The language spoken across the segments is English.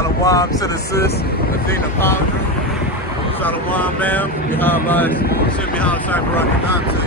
Shalom to the sis, Athena Palmer. Shalom, ma'am. Yahweh, Shem Yahweh Shai Barak Dante.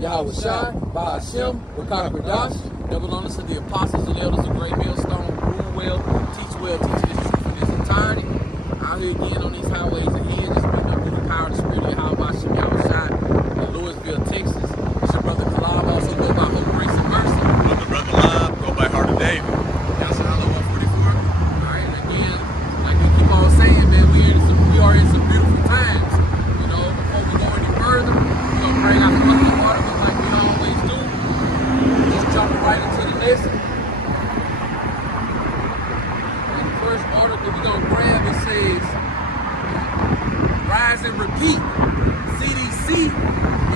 Yahweh Shai, Ba'ashem, Wakar Bradash, double honors to the apostles and elders of Great Millstone, rule well, teach this truth in its entirety. Out here again on these highways and hedges, bringing up with the power of the Spirit of Yahweh Ba'ashem, Yahweh Shai, in Louisville, Texas. It's your brother Kalab, also go by Hope, Grace, and Mercy. Brother Lab, go by Heart of David. Council Hollow 144. Alright, and again, like we keep on saying, man, we are in some beautiful times. You know, before we go any further, we're going to bring out the bucket of water. Right into the lesson. And the first article we're going to grab, it says, Rise and Repeat. CDC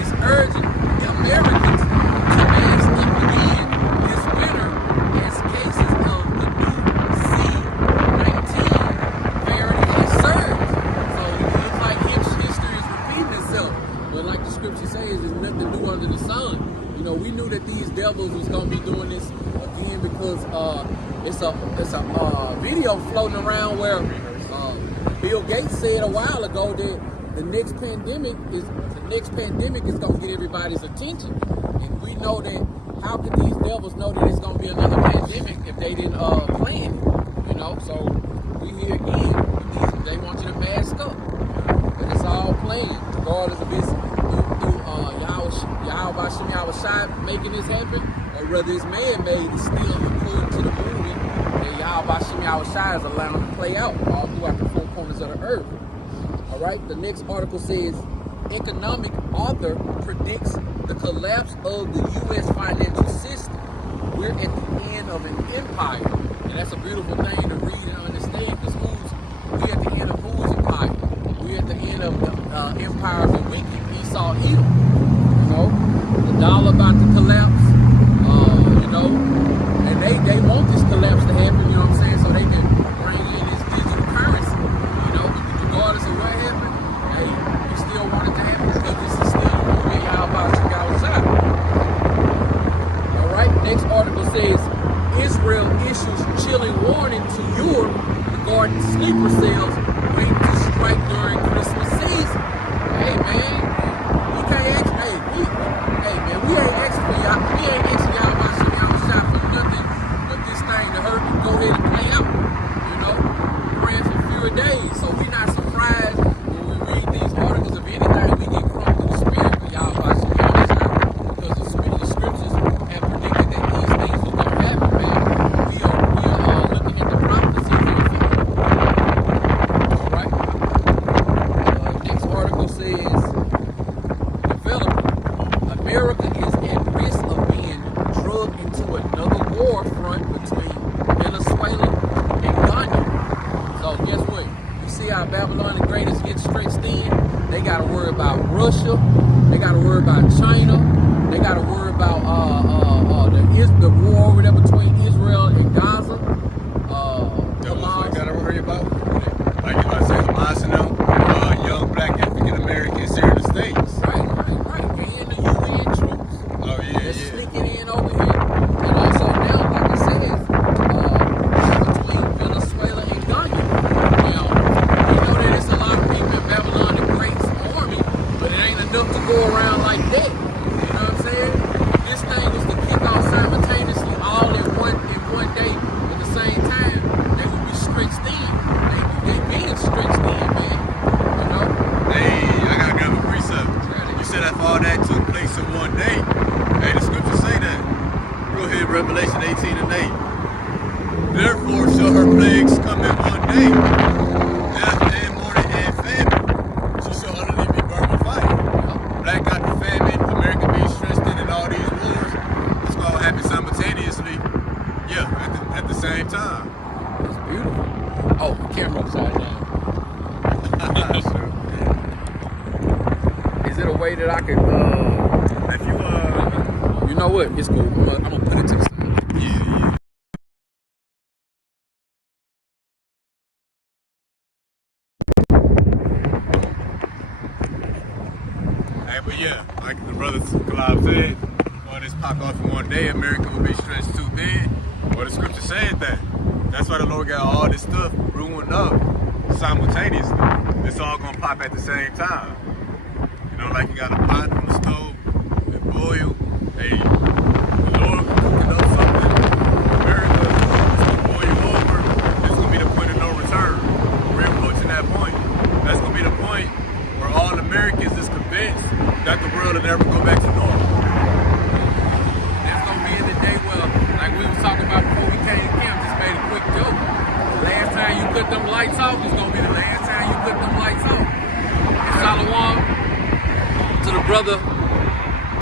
is urging Americans to mask up again this winter as cases of the new C-19 variant has surged. So it looks like history is repeating itself. But like the scripture says, there's nothing new under the sun. You know, we knew that these devils was gonna be doing this again because it's a video floating around where Bill Gates said a while ago that the next pandemic is gonna get everybody's attention, and we know that. How could these devils know that it's gonna be another pandemic if they didn't plan it? You know, so we here again. They want you to mask up, but it's all planned, regardless of it's Yahweh Ba'ashem Yahweh Shai making this happen, or whether it's man-made, it's still according to the movie that Yahweh Ba'ashem Yahweh Shai is allowing to play out all throughout the four corners of the earth. Alright, the next article says, economic author predicts the collapse of the U.S. financial system. We're at the end of an empire. And that's a beautiful thing to read and understand, because we're at the end of whose empire? We're at the end of the empire of the wicked, Esau, Edom. The dollar about to collapse, you know, and they want this collapse to happen, you know what I'm saying, so they can bring in this digital currency, you know, regardless of what happened, hey, we still want it to happen because this is still the movie Yahweh Ba'ashem Yahweh Shai. Alright, next article says, Israel issues chilling warning to Europe regarding sleeper cells waiting to strike during Christmas season. Hey, man. We ain't asking y'all Ba'ashem Yahweh Shai for nothing but this thing to hurt and go ahead and play out. You know, praying for fewer days. So we're not surprised when we read these articles of anything we get from through the Spirit for Yahweh Ba'ashem Yahweh Shai, because the scriptures have predicted that these things was going to happen, man. We are looking at the prophecies in the future. Alright? Next article says, America is at risk of being drugged into another war front between Venezuela and Ghana. So guess what? You see how Babylon the Great is getting stretched in? They got to worry about Russia. They got to worry about China. They got to worry about the war over there between Israel and Gaza. They got to worry about, like I said, Hamas and them, young black African Americans here in the States. Right. And the UN troops. Oh, yeah. Sneaking in over here. And also now, like I said, between Venezuela and Ghana. Now, we know that there's a lot of people in Babylon the Great's army, but it ain't enough to go around like that. You know what I'm saying? This thing was to kick off simultaneously way that I could, If you you know what? It's cool. I'm gonna put it to the side. yeah. Hey, but yeah, like the brother Kalab said, well, this pop off in one day, America will be stretched too thin. Well, the scripture said that. That's why the Lord got all this stuff brewing up simultaneously. It's all gonna pop at the same time. You know, like you got a pot on the stove, it boil. Hey, the Lord cooking up something. America is gonna boil over. It's gonna be the point of no return. We're approaching that point. That's gonna be the point where all Americans is convinced that the world will never go back to normal. That's gonna be in the day where, like we was talking about before we came to camp, just made a quick joke. The last time you put them lights off is gonna be the last time you put them lights off. And Shalom to the brother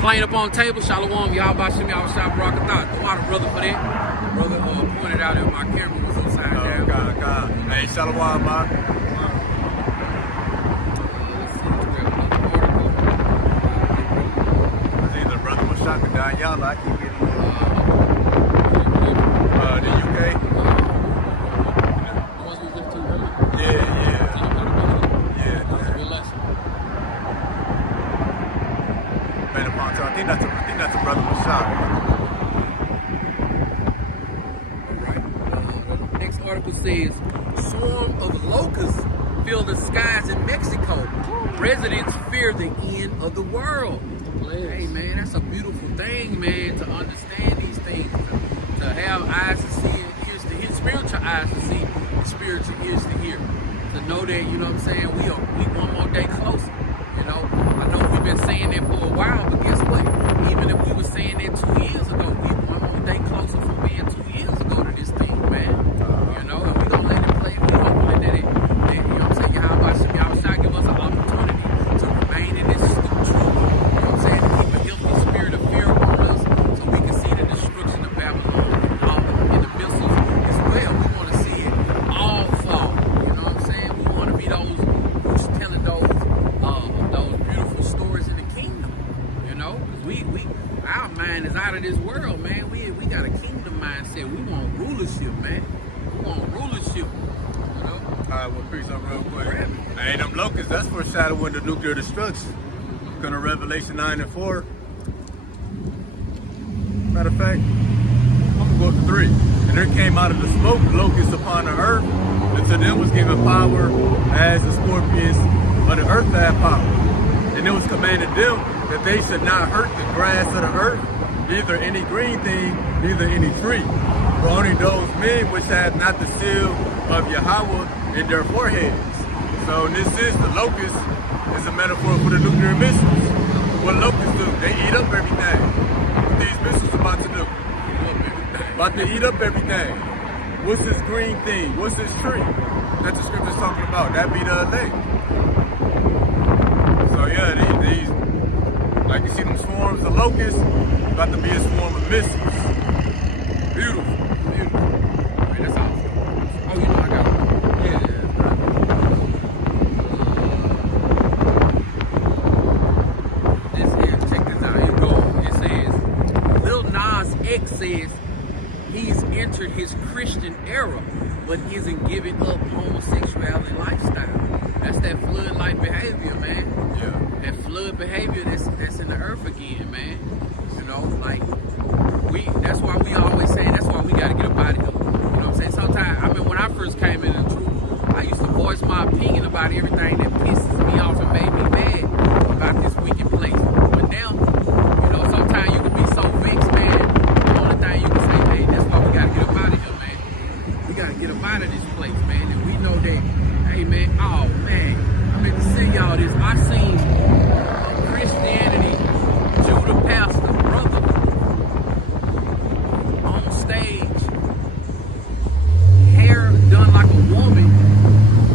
playing up on the table. Shalom, y'all Bashim, y'all Shah Barakatah. Go out, brother, for that. Brother pointed out that my camera was upside down. God. Hey, Shalom, man. Either brother was shot to die, y'all. I keep getting the UK. Yeah. Ben upon I think that's a brother was shot. Next article says, swarm of locusts fill the skies in Mexico. Residents fear the end of the world. Hey man, that's a beautiful thing, man, to understand these things, to have eyes to see and ears to hear, spiritual eyes to see, and spiritual ears to hear. To know that, you know what I'm saying, we one more day closer. You know, I know we've been saying that for a while, but guess what? Even if we were saying that 2 years ago, we one more day closer from being 2 years ago to this thing, man. You know, and we don't let it play. We hoping that you know what I'm saying, y'all shall give us an opportunity to remain in this truth. You know what I'm saying? To keep a healthy spirit of fear upon us so we can see the destruction of Babylon and all in the missiles as well. We want to see it all fall. You know what I'm saying? We want to be those who's telling those beautiful stories in the kingdom. You know, because our mind is out of this world, man. We got a kingdom mindset. We want rulership, man. We want rulership. You know. All right, we'll preach something real quick. Hey, them locusts, that's foreshadowing the nuclear destruction. Gonna Revelation 9:4. Matter of fact, I'm gonna go to 3. And there came out of the smoke locusts upon the earth, and to them was given power as the scorpions of the earth had power. And it was commanded them that they should not hurt the grass of the earth, neither any green thing, neither any tree, but only those men which have not the seal of Yahweh in their foreheads. So this is the locust is a metaphor for the nuclear missiles. What locusts do? They eat up everything. What these missiles about to do? About to eat up everything. What's this green thing? What's this tree that the scripture's talking about? That be the elect. So yeah, these like you see them swarms of locusts, about to be a swarm of missiles. Beautiful. Man, that's awesome. Oh, you know I got one. Yeah. This here, check this out. Here we go. It says, Lil Nas X says he's entered his Christian era, but isn't giving up homosexuality lifestyle. That's that flood like behavior, man. Yeah. That flood behavior that's in the earth again, man. You know, like that's why we always say that's why we gotta get up out of here. You know what I'm saying? Sometimes I mean when I first came in the truth, I used to voice my opinion about everything that pisses me off and made me mad about this wicked place. But now, you know, sometimes you can be so vexed, man. The only thing you can say, hey, that's why we gotta get up out of here, man. We gotta get up out of this place, man. And we know that, hey man, oh man, I meant to say y'all this. I seen Christianity, Judah pastor, brother, on stage, hair done like a woman,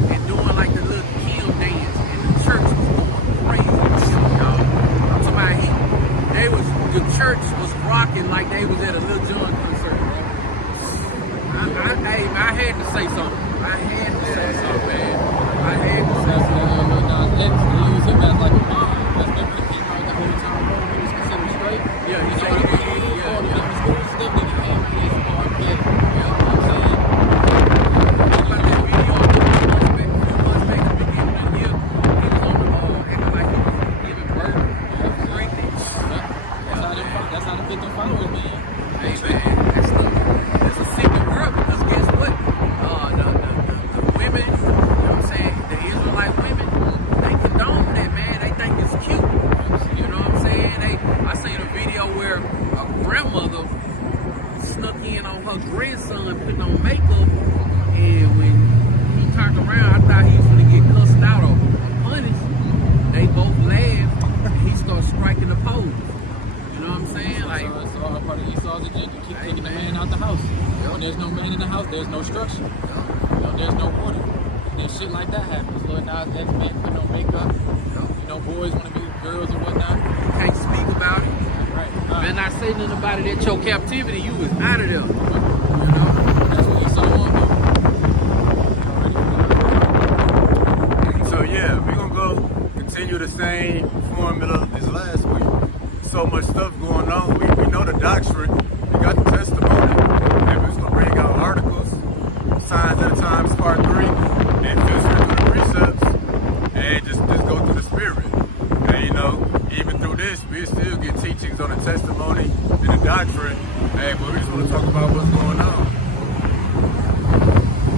and doing like the little Kim dance, and the church was going crazy, y'all. I'm talking about the church was rocking like they was at a Lil Jon concert, bro. I had to say something. I had to say something, man. I had to say something. Use him as like a acting opposed. You know what I'm saying? Like, it's all part of Esau's agenda. Keep taking the man out the house. When there's no man in the house, there's no structure. You know, there's no order. And then shit like that happens. Lord Nas X man put no makeup. You know, boys want to be girls or whatnot. can't speak about it. Right. Better not say nothing about it at your captivity. You was out of there. You know, that's what Esau wanted. So yeah, we're gonna go continue the same formula as last week. So much stuff going on. We know the doctrine. We got the testimony. And we're just gonna bring out articles, signs of the times, part 3, and filter through the precepts, and just go through the spirit. And you know, even through this, we still get teachings on the testimony and the doctrine. Hey, but we just want to talk about what's going on.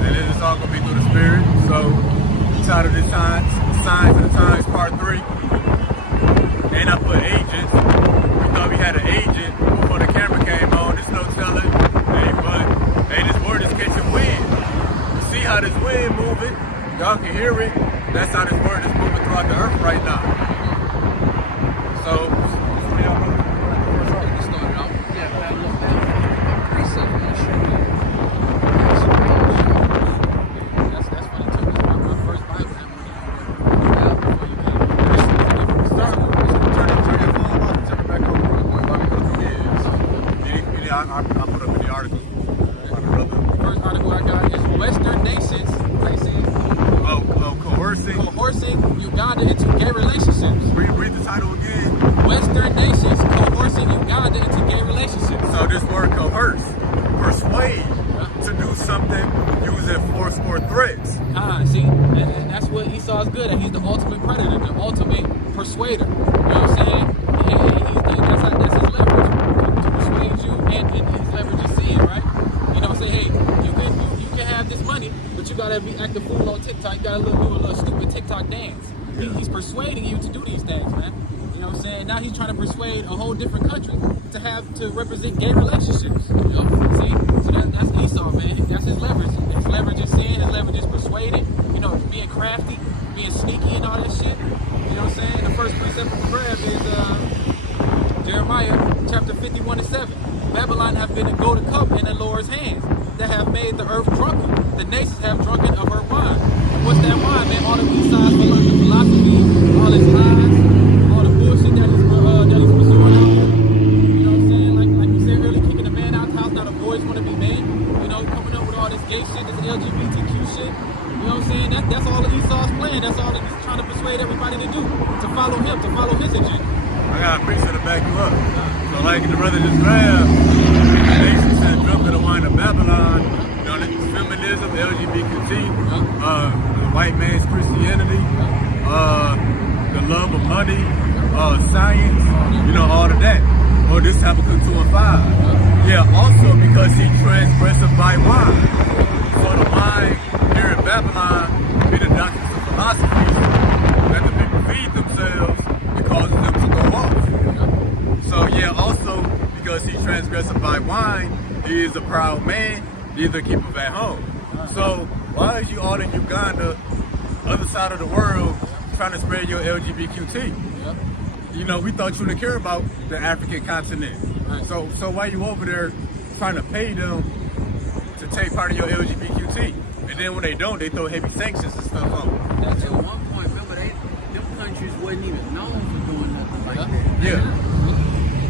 And then it's all gonna be through the spirit. So title of the signs of the times, part 3. And I put agents. We thought we had an agent before the camera came on. There's no telling. Hey, but hey, this word is catching wind. You see how this wind moving? Y'all can hear it. That's how this word is moving throughout the earth right now. So, Started off. Yeah, that little precept. I'm gonna show you. That's funny too. That's my first Bible app. turn your phone off and turn it back over. I put up in the article. First article I got is Western nations, like saying, coercing Uganda into gay relationships. Read the title again. Western nations coercing Uganda into gay relationships. So this word coerce, persuade to do something using force or threats. See, and that's what Esau's good at. He's the ultimate predator, the ultimate persuader. You know what I'm saying? That's his leverage to persuade you, and his leverage is sin, right? You know, say, hey, you can have this money, but you gotta be acting fool on TikTok. You gotta do a little stupid TikTok dance. He's persuading you to do these things, man. You know what I'm saying? Now he's trying to persuade a whole different country to represent gay relationships. You know? See? So that's Esau, man. That's his leverage. His leverage is sin. His leverage is persuading. You know, being crafty, being sneaky, and all that shit. You know what I'm saying? The first precept of the grab is Jeremiah chapter 51:7. Babylon have been a golden cup in the Lord's hands that have made the earth drunken. The nations have drunken of her wine. What's that wine, man? All of Esau's philosophy, all his lies, all the bullshit that he's pursuing out there. You know what I'm saying? Like you said earlier, kicking the man out the house. Now the boys want to be men. You know, coming up with all this gay shit, this LGBTQ shit. You know what I'm saying? That's all of Esau's plan. That's all that he's trying to persuade everybody to do. To follow him, to follow his agenda. I got a preacher to back you up. So like the brother just grabbed, they said drunk in the wine of Babylon. You know, this feminism, LGBT, the white man's Christianity, the love of money, science, you know, all of that. Or this Habakkuk 2 and 5. Yeah, also because he transgressed by wine. So the wine here in Babylon be the doctrines of philosophies that the people feed themselves and causes them to go off. So yeah, also because he transgressed by wine, he is a proud man, neither keepeth at home. So why is you all in Uganda, other side of the world, trying to spread your LGBTQ? You know, we thought you didn't care about the African continent. Right. So why you over there trying to pay them to take part of your LGBTQ? And then when they don't, they throw heavy sanctions and stuff on. That's at one point, remember, them countries wasn't even known for doing nothing like that. Yeah.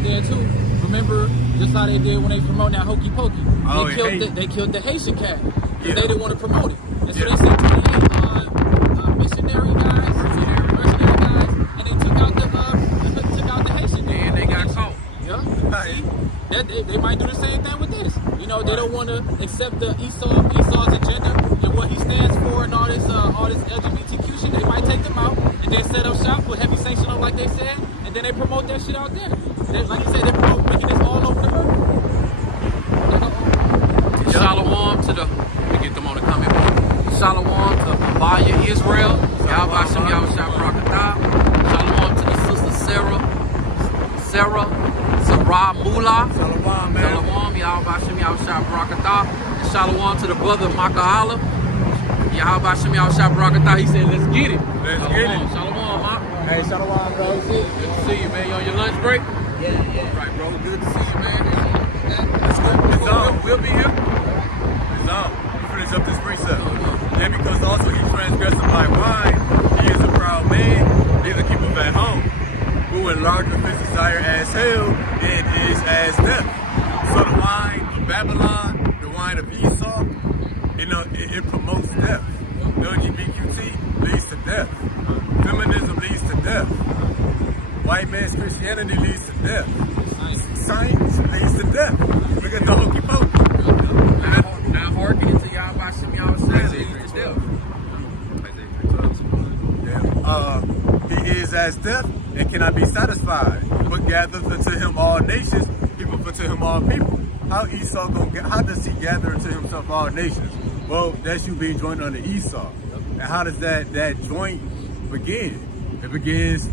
There too. Remember, just how they did when they promoted that Hokey Pokey. Oh, They killed the Haitian cat. Because Yeah. they didn't want to promote it. And so Yeah. they sent 28 mercenary guys, and they took out the Haitian. And they got caught. Yeah. See? They might do the same thing with this. You know, they don't want to accept the Esau's agenda and what he stands for and all this LGBTQ shit. They might take them out and then set up shop, put heavy sanction on like they said, and then they promote that shit out there. Like you said, they promote wickedness all over the earth. Shalom to the, let me get them on the comment board. Shalom to Baya Israel. Yahweh Shem Yahushua Barakatah. Shalom to the sister Sarah Mula. Shalom, man. Shalom, Yahweh Shem Yahushua Barakatah. And shalom to the brother Makahala. Yahweh Shem Yahushua Barakatah. He said, let's get it. Let's Shalom, get it. Shalom, Mark. Hey, Shalom, bro. Good to see you, man. You on your lunch break? Yeah. Right, bro. Good to see you, man. Let's go. It's on. We'll be here. It's on. Finish up this precept. And because also he transgressed by wine, he is a proud man, neither keepeth at home, who enlargeth his desire as hell, and is as death. So the wine of Babylon, the wine of Esau, it promotes death. The LGBTQ leads to death. Feminism leads to death. White man's Christianity leads to death. Science leads to death. Look at the hokey pokey. Now hearkening to y'all by some y'all say leads to death. He is as death and cannot be satisfied, but gathereth unto him all nations, people unto him all people. How Esau how does he gather unto himself all nations? Well, that's you being joined under Esau. And how does that joint begin? It begins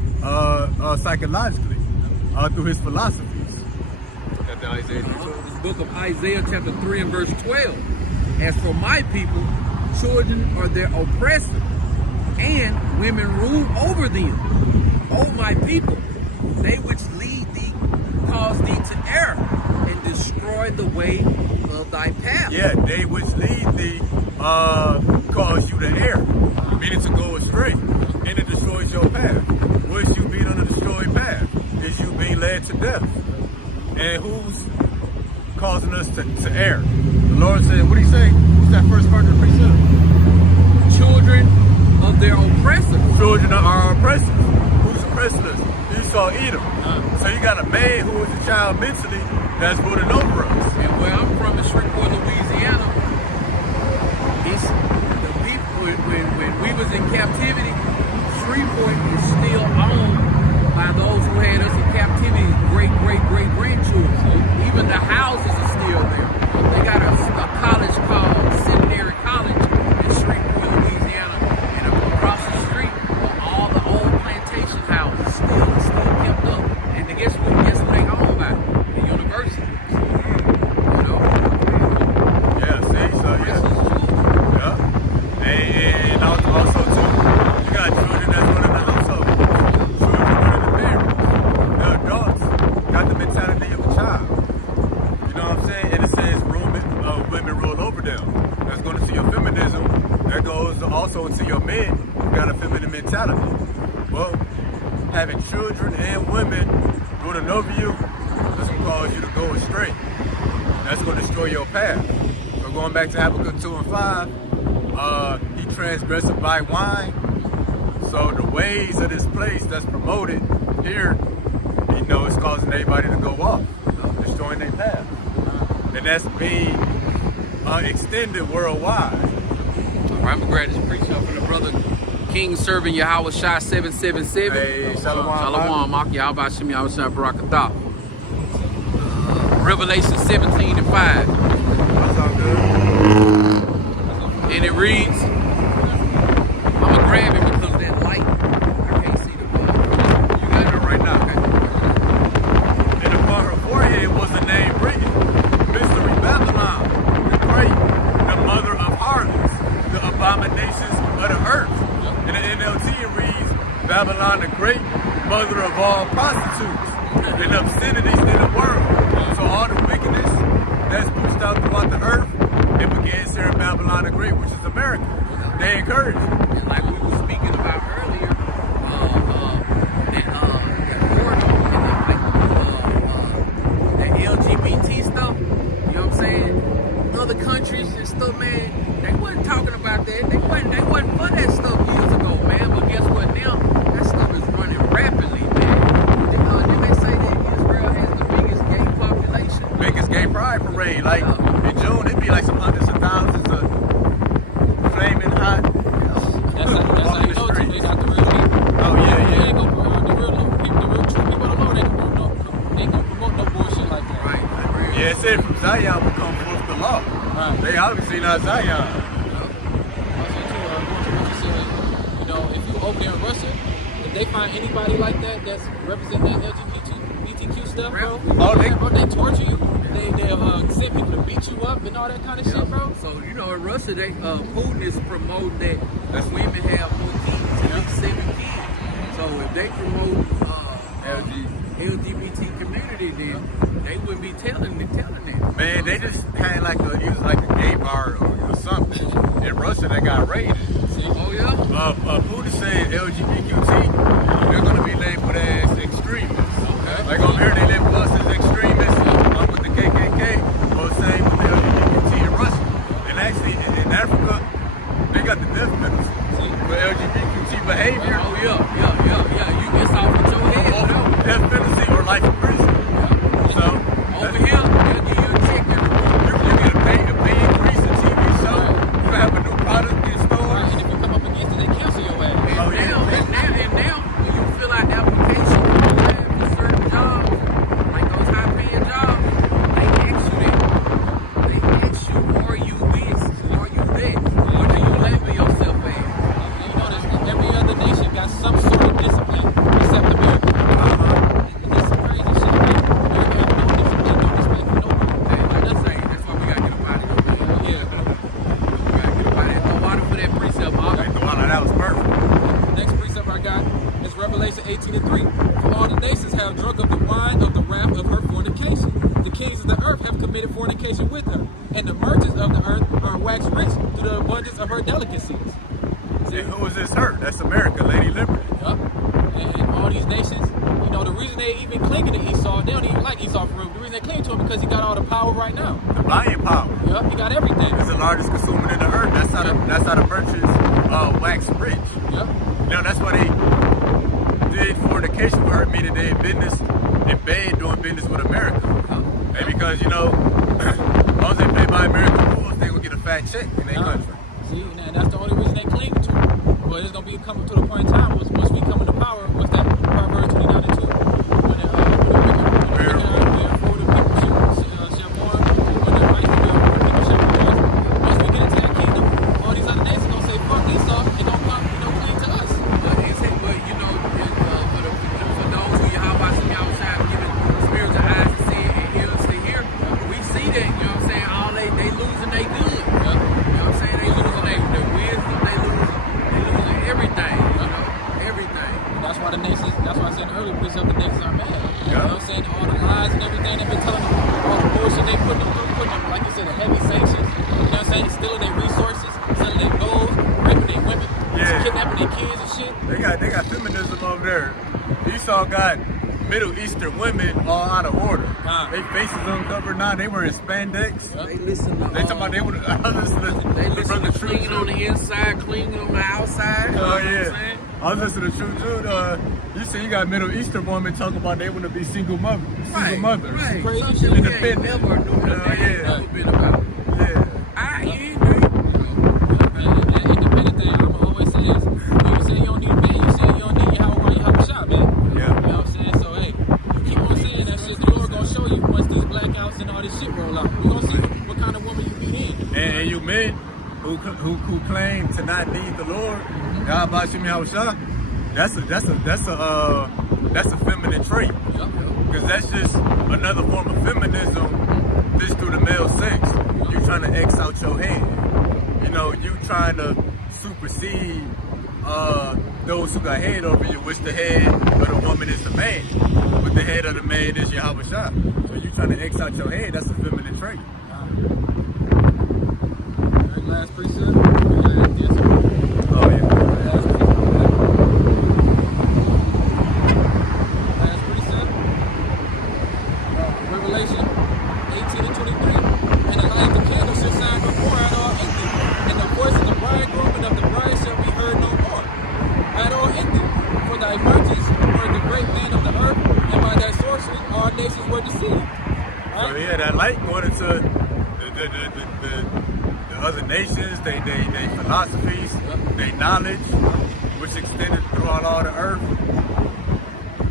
psychologically, through his philosophies. This book of Isaiah chapter 3 and verse 12. As for my people, children are their oppressors, and women rule over them. O my people, they which lead thee cause thee to err, and destroy the way of thy path. Yeah, they which lead thee cause you to err, meaning to go astray, and it destroys your path. What's you being on a destroyed path? Is you being led to death. And who's causing us to err? The Lord said, what did he say? What's that first part of the precept? Children of their oppressors. Children of our oppressors. Who's oppressing us? Esau, Edom. So you got a man who is a child mentally that's ruling over us. And where I'm from in Shreveport, Louisiana, it's the people, when we was in captivity, Shreveport is still owned by those who had us in captivity, great-grandchildren. Even the houses are still there. They got a college called Seminary College in Shreveport, Louisiana, and across the street are all the old plantation houses still kept up. And guess what they owned by? The university. You know? Yeah, see? So, This yeah. is true. Yeah. And also, too, you got children that's running the household. Children running the parents. The adults got the mentality of a child. You know what I'm saying? And it says women rule over them. That's going into your feminism. That goes also into your men who got a feminine mentality. Well, having children and women ruling over you, that's going to cause you to go astray. That's going to destroy your path. So going back to Habakkuk 2 and 5, he transgressed by wine. So the ways of this place that's promoted here, it's causing everybody to go off, destroying their path. And that's being extended worldwide. All right, I'm gonna grab this precept from the brother King Serving Yahweh Shai 777. Hey, Shalom. Shalom, Mak Yahweh Shem Yahweh Shai Barakatah. Revelation 17 and 5. That's all good. And it reads, I'm gonna grab it because of that light. I can't see the book. You got it right now. Okay. And upon her forehead was the name written, Mystery Babylon, the great, the mother of harlots, the abominations of the earth. In the NLT it reads, Babylon the great, mother of all prostitutes and obscenities in the world. So all the wickedness that's pushed out throughout the earth, it begins here in Babylon the Great, which is America. They encourage it. And like we were speaking about earlier, that LGBT stuff, you know what I'm saying? Other countries and stuff, man, they wasn't talking about that. They wasn't for that stuff years ago, man. But guess what now? That stuff is running rapidly, man. Didn't they say that Israel has the biggest gay population? Biggest gay pride parade. Like in June, it'd be like some hundreds of thousands of flaming hot. That's how you know too. They got the real people. Oh yeah, They yeah. ain't gonna the real people, the real true people don't know. They ain't gonna promote no bullshit like that. Right. Yeah, it said from Zion will come forth the law. Right. They obviously not Zion. Also too, going to what you said, if you over there in Russia, if they find anybody like that that's representing that LGBTQ stuff, bro, they torture you. They'll send people to beat you up and all that kind of shit, bro. So in Russia, Putin is promoting that women have more kids, at least 7 kids. So So if they promote LGBT community, then they wouldn't be telling that. Man, they just had like a, it was like a gay bar or something in Russia that got raided. See? Oh yeah. Putin said LGBTQT, they're gonna be labeled as extremists. Okay. Like over here, they label us as extremists with the KKK, or same with the LGBT in Russia. And actually, in Africa, they got the death penalty for LGBT behavior. Oh yeah. You get off with your head. Or death penalty or life in prison. So Over here, they'll give you a check every week. you get a pay increase in TV show. You have a new product in Right, stores. and if you come up against it, they cancel your ass. Oh, yeah. And now, when you fill out applications for certain jobs, like those high-paying jobs, they ask you that. They ask you, are you this? Are you that? What do you label yourself as? And you notice that every other nation got some sort of discipline except America. This is crazy shit, man. America have no discipline, no respect for nobody. That's why we gotta get up out of here, man. Yeah. We gotta get up out of here. Throw water for that precept, Hawk. Like the one that was perfect. Next precept I got is Revelation 18:3. For all the nations have drunk of the wine of the wrath of her fornication. The kings of the earth have committed fornication with her, and the merchants of the earth are waxed rich through the abundance of her delicacies. And who is this her? That's America, Lady Liberty. Yup. And all these nations, you know, the reason they even clinging to Esau, they don't even like Esau for real. The reason they cling to him because he got all the power right now. The buying power. Yup, he got everything. Is the largest consumer in the earth. That's how the merchants wax rich. Yup. You know, that's why they did fornication with her, meaning they in business in bed doing business with America. And because, you know, as long as they play by American rules, they will get a fat check in their country. See, and that's the only reason they cling to it. But it's gonna be coming to the point in time once we come into power. What's that? Proverbs 29:2. When the shall mourn, when the righteous people shall rejoice. Once we get into that kingdom, all these other nations gonna say fuck Esau and don't come, cling to us. But you know, for those who Yahweh see outside, giving spiritual eyes to see and ears to hear, we see that. You know what I'm saying? All they losing they good. Yeah. You know what I'm saying? They losing their wisdom. They losing everything. You know, everything. That's why the nations, that's why I said earlier, precept the nations are mad. You Yeah. know what I'm saying? All the lies and everything they've been telling them, all the bullshit they putting them, like you said, the heavy sanctions. You know what I'm saying? Stealing their resources, selling their gold, raping their women, Yeah. kidnapping their kids and shit. They got feminism over there. Esau got Middle Eastern women all out of order. They faces uncovered now. They were in spandex. Yup. They listen to. They talking about they would. They listen to cleaning on the inside, cleaning on the outside. You know Oh what I'm yeah. saying? I was listening to True Jude. You see, you got Middle Eastern women talking about they want to be single mothers. Right. Crazy Something shit. we ain't Independent. never knew that they ain't Yeah. never been about. Yeah. Independent thing, I'm always say is, when you say you don't need a man, you say you don't need your shot, man. Yeah. You know what I'm saying? So, hey, you keep on saying that shit, the Lord gonna show you once these blackouts and all this shit roll out. We're gonna see what kind of woman you be in. And you men who claim to not need the Lord, God bless you, Shah. That's a feminine trait. Yup. Because that's just another form of feminism, just through the male sex. You trying to X out your head. You know, you trying to supersede those who got head over you, which the head of the woman is the man. But the head of the man is Yahweh Shah. So you trying to X out your head, that's a feminine trait. Very last precept. Last Oh yeah. precept. Revelation 18:23. And the light of the candle shall shine no more at all ended. And the voice of the bridegroom and of the bride shall be heard no more at all ended. For thy merchants were the great men of the earth, and by thy sorcery all nations were deceived. So Right? yeah, that light going into the other nations, they philosophies, they knowledge, which extended throughout all the earth,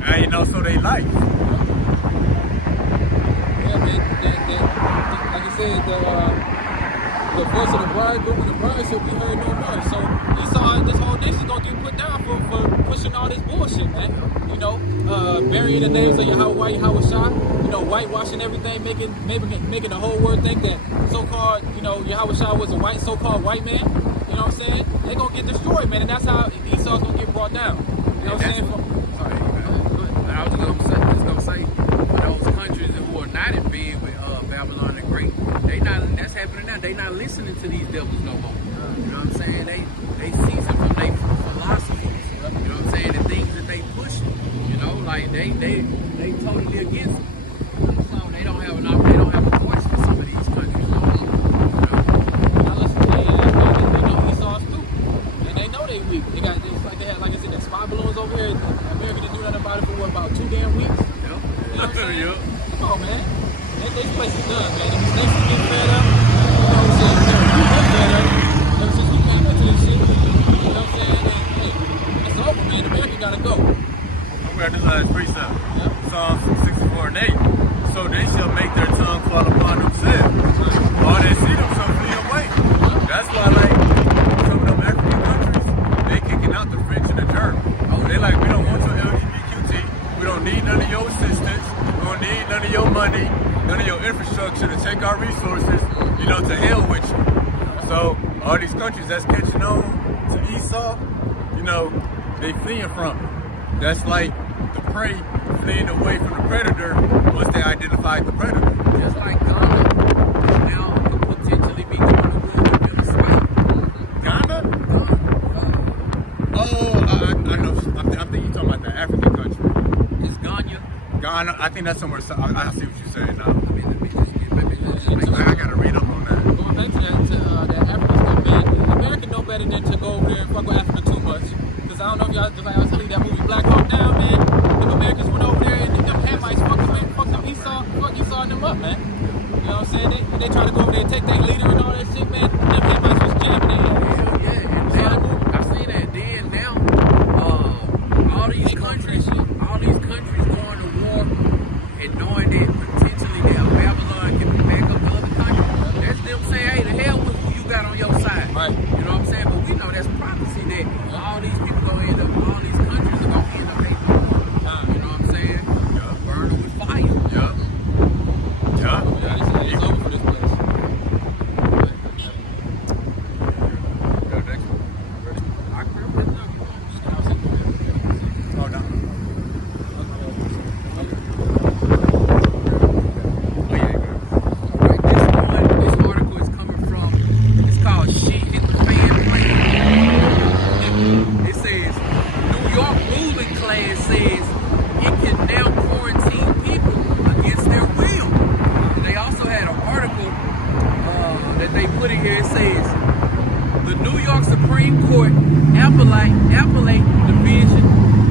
and also they life. Yeah, man. Like I said, the voice of the bridegroom and the bride shall be heard no more. So Esau, this whole nation gonna get put down for pushing all this bullshit, man. You know, burying the names of Yahweh Shah. You know, whitewashing everything, making the whole world think that so-called, you know, Yahweh Shah was a so-called white man. You know what I'm saying? They gonna get destroyed, man, and that's how Esau's gonna get brought down. know what I'm saying? Sorry, I was just gonna say, for those countries who are not in bed with Babylon the Great, that's happening now. They not listening to these devils no more. You know what I'm saying? They cease from their philosophies. You know what I'm saying? The things that they push. You know, like they totally against it. So they don't have a voice for some of these countries no more. You know? I listen to they know Esau's too. And they know they weak. They had, like I said, that spy balloons over here. America didn't do nothing about it for about 2 damn weeks. Yep. You know what I'm saying? Yep. Come on, man. This place is done, man. If these nations get fed up, you know what I'm saying? We're fed up. Ever since we came into this shit, you know what I'm saying? And, hey, it's over, man. America gotta go. I'm going to this precept. Yep. Psalms 64 and 8. So they shall make their tongue fall upon themselves. While they see them, some flee away. That's why, like, some of them African countries, they kicking out the French and the German. They like, we don't want your LGBTQT. We don't need none of your assistance. We don't need none of your money, none of your infrastructure to take our resources, you know, to hell with you. So all these countries that's catching on to Esau, you know, they fleeing from it. That's like the prey fleeing away from the predator once they identified the predator. Just like Ghana now could potentially be going to war with Venezuela. Ghana? Oh, I know. I think you're talking about the African country. It's Ghana. Ghana, I think that's somewhere. I see what you're saying now. Let me just I gotta read up on that. Going back to that African stuff, man. America know better than to go over there and fuck with Africa too much. Because I don't know if y'all, like I was telling you that movie Black Hawk Down, man. If Americans went over there and them Hamites fucked them Esau and them up, man. You know what I'm saying? They try to go over there and take their leader and all that shit, man. Them Hamites was jamming their ass. Hell yeah, and now I seen that. Then now, all these countries going to war and knowing that potentially that Babylon can back up the other countries. That's them saying, hey, the hell with who you got on your side. Right. You know what I'm saying? But we know that's prophecy that all these people gonna end up, all these countries are gonna end up hating war. You know what I'm saying? Burn them with fire. Yup. Yeah, it's over for this place. Next one. Ready? I agree with that. Oh, no. Alright, this article is coming from, it's called Shit Hit the Fan Plan. It says, New York ruling class says it can now quarantine people against their will. And they also had an article that they put in here. It says, the New York Supreme Court Appellate Division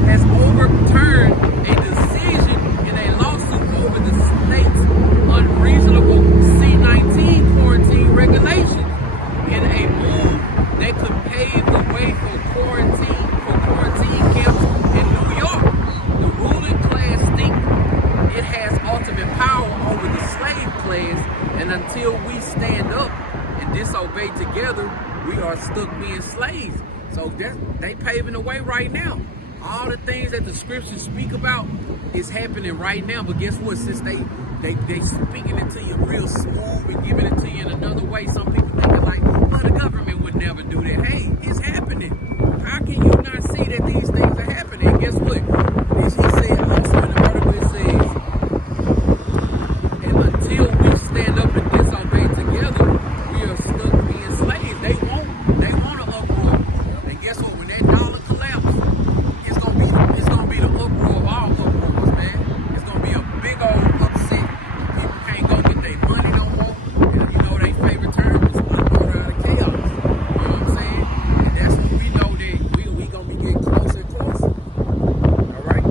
has overturned a decision in a lawsuit over the state's unreasonable C-19 quarantine regulation in a move that could pave the way for quarantine camps in New York. The ruling class think it has ultimate power over the slave class, and until we stand up and disobey together, we are stuck being slaves. So they paving the way right now. All the things that the scriptures speak about is happening right now. But guess what? Since they speaking it to you real smooth and giving it to you in another way, some people thinking like, oh, the government would never do that. Hey, it's happening. How can you not see that these things are happening? And guess what? As he said also in the article, it says, and until we stand up and disobey together, we are stuck being slaves. They want an uproar. And guess what? When that dollar collapses, it's gonna be the uproar of all uproars, man. It's gonna be a big old upset. People can't go get their money no more. And you know their favorite term is order out of chaos. You know what I'm saying? And that's when we know that we gonna be getting closer and closer. All right.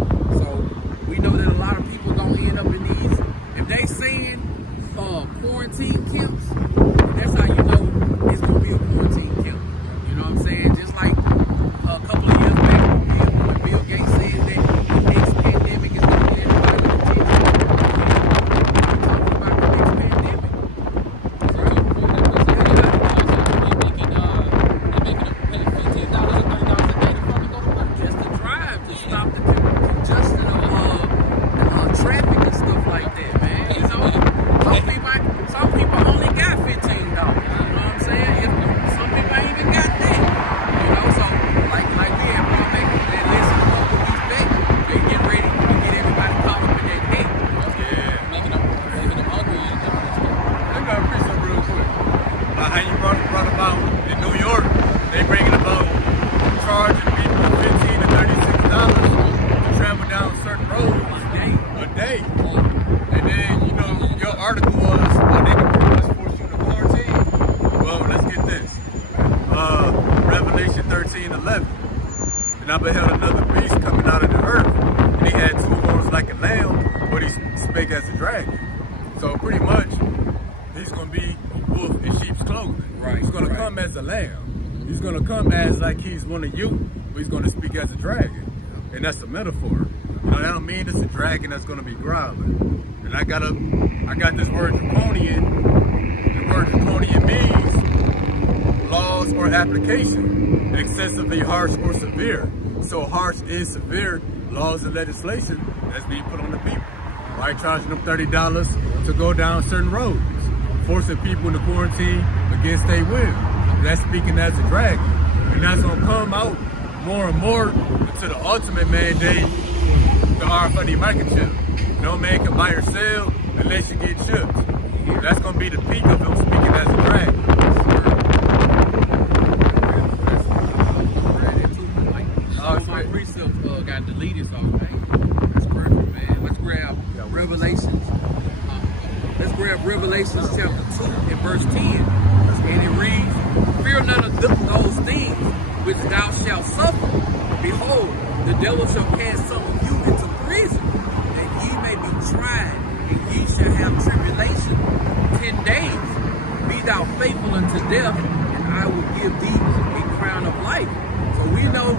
gonna come as like he's one of you, but he's gonna speak as a dragon. And that's a metaphor. You know, that don't mean it's a dragon that's gonna be growling. And I got this word draconian. The word draconian means laws or application, excessively harsh or severe. So harsh is severe laws and legislation that's being put on the people. Like charging them $30 to go down certain roads, forcing people into quarantine against their will. That's speaking as a dragon. And that's gonna come out more and more to the ultimate mandate, the RFID microchip. No man can buy or sell unless you get chipped. That's gonna be the peak of him speaking as a dragon. My precept got deleted, so that's perfect, man. Let's grab Revelations. Let's grab Revelations chapter 2 and verse 10. And it reads, "Fear none of those things which thou shalt suffer. Behold, the devil shall cast some of you into prison, that ye may be tried, and ye shall have tribulation 10 days. Be thou faithful unto death, and I will give thee a crown of life." So we know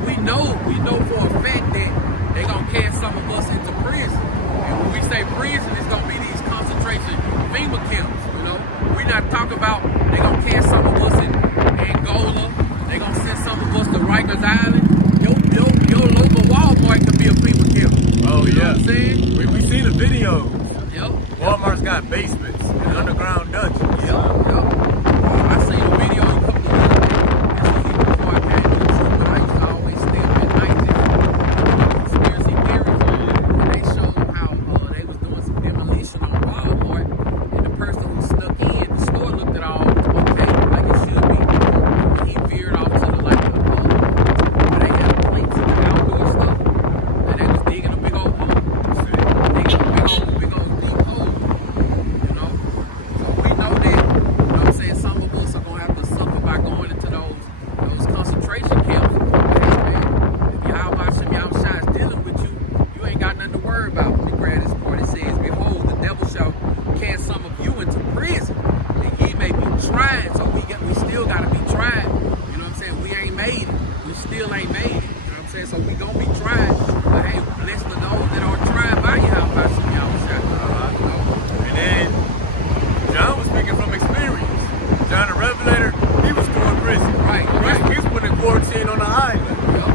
for a fact that they're gonna cast some of us into prison. And when we say prison, it's gonna be these concentration FEMA camps. You know, we're not talking about they're gonna cast some of us in Angola. They're gonna send some of us to Rikers Island. Your local Walmart could be a FEMA camp. Oh You know yeah, what I'm saying? we seen the videos. Yep. Walmart's got basements and underground dungeons. Yep. I seen a video a couple of years ago. This was even before I came to the truth, but I used to always stay up at night just conspiracy theories. And they showed how they was doing some demolition on Walmart, and the person who snuck in, the store looked at all okay, like it should be. And he veered off to the where they had plates and the outdoor stuff, and they was digging a big old hole. Digging a big old deep hole. You know? So we know that, you know what I'm saying, some of us are gonna have to suffer by going into those concentration camps. Hey man, if Yahweh Hashem Yahushua is dealing with you, you ain't got nothing to worry about. Let me grab this part. It says, "Behold, the devil shall cast some of you into prison, and ye may be tried." So we still gotta be tried. You know what I'm saying? We ain't made it. We still ain't made it. You know what I'm saying? So we gonna be tried. But hey, bless the those that are tried by Yahweh Hashem Yahushua. You know? And then John was speaking from experience. John the Revelator, he was going prison. Right. He was put in quarantine on the island. Yep.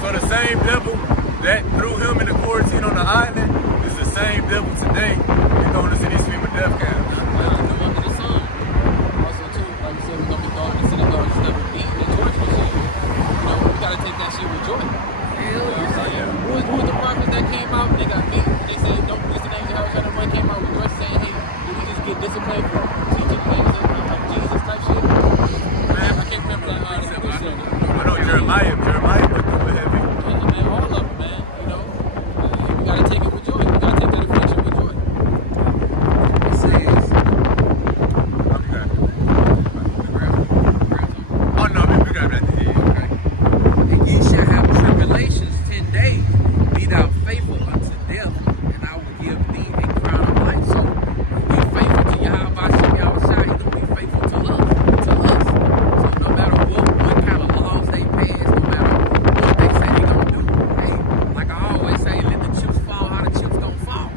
So the same devil that threw him in the quarantine on the island is the same devil today. He's throwing us in these FEMA death camps. Come under the sun. Also, too, like you said, we're gonna be going to synagogue and stuff and beating and torturing shit. You know, we gotta take that shit with joy. You know what I'm saying? Who was the prophets that came out? They got beat. They said, "Don't listen to how the one came out with words saying, hey, did we just get disciplined for teaching things of Jesus type shit?" Man, I can't remember that. I know Jeremiah went through it heavy. Man, all of them, man. You know, we gotta take it with joy. We gotta take that affliction with joy. It says, Oh no, we got that. okay. "And ye shall have tribulations 10 days. Be thou faithful unto death, and I will give thee a crown of life." So be faithful to Yahweh Hashem Yahushua, he gonna be faithful to us. So no matter what kind of laws they pass, no matter what they say they gonna do, hey, like I always say, let the chips fall how the chips gonna fall.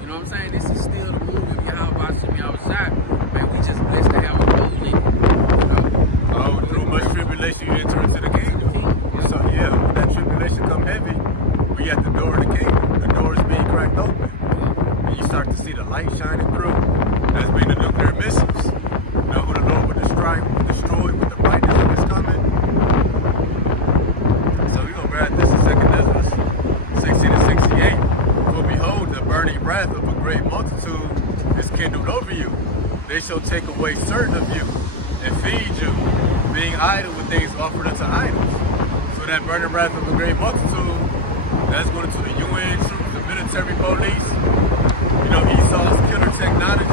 You know what I'm saying? This is still the move of Yahweh Hashem Yahushua. Man, we just blessed to have a role in it. You know? Oh, through much tribulation you enter into the kingdom. So yeah, when that tribulation come heavy, we at the door of the kingdom. The door is being cracked open. And you start to see the light shining through. That's been the nuclear missiles. You know who the Lord would destroy with the brightness of his coming. So we're gonna grab this in 2 Ezra 16 and 68. "For behold, the burning wrath of a great multitude is kindled over you. They shall take away certain of you and feed you, being idle with things offered unto idols." So that burning wrath of a great multitude, that's going to the UN troops, the military police, you know, Esau's killer technology.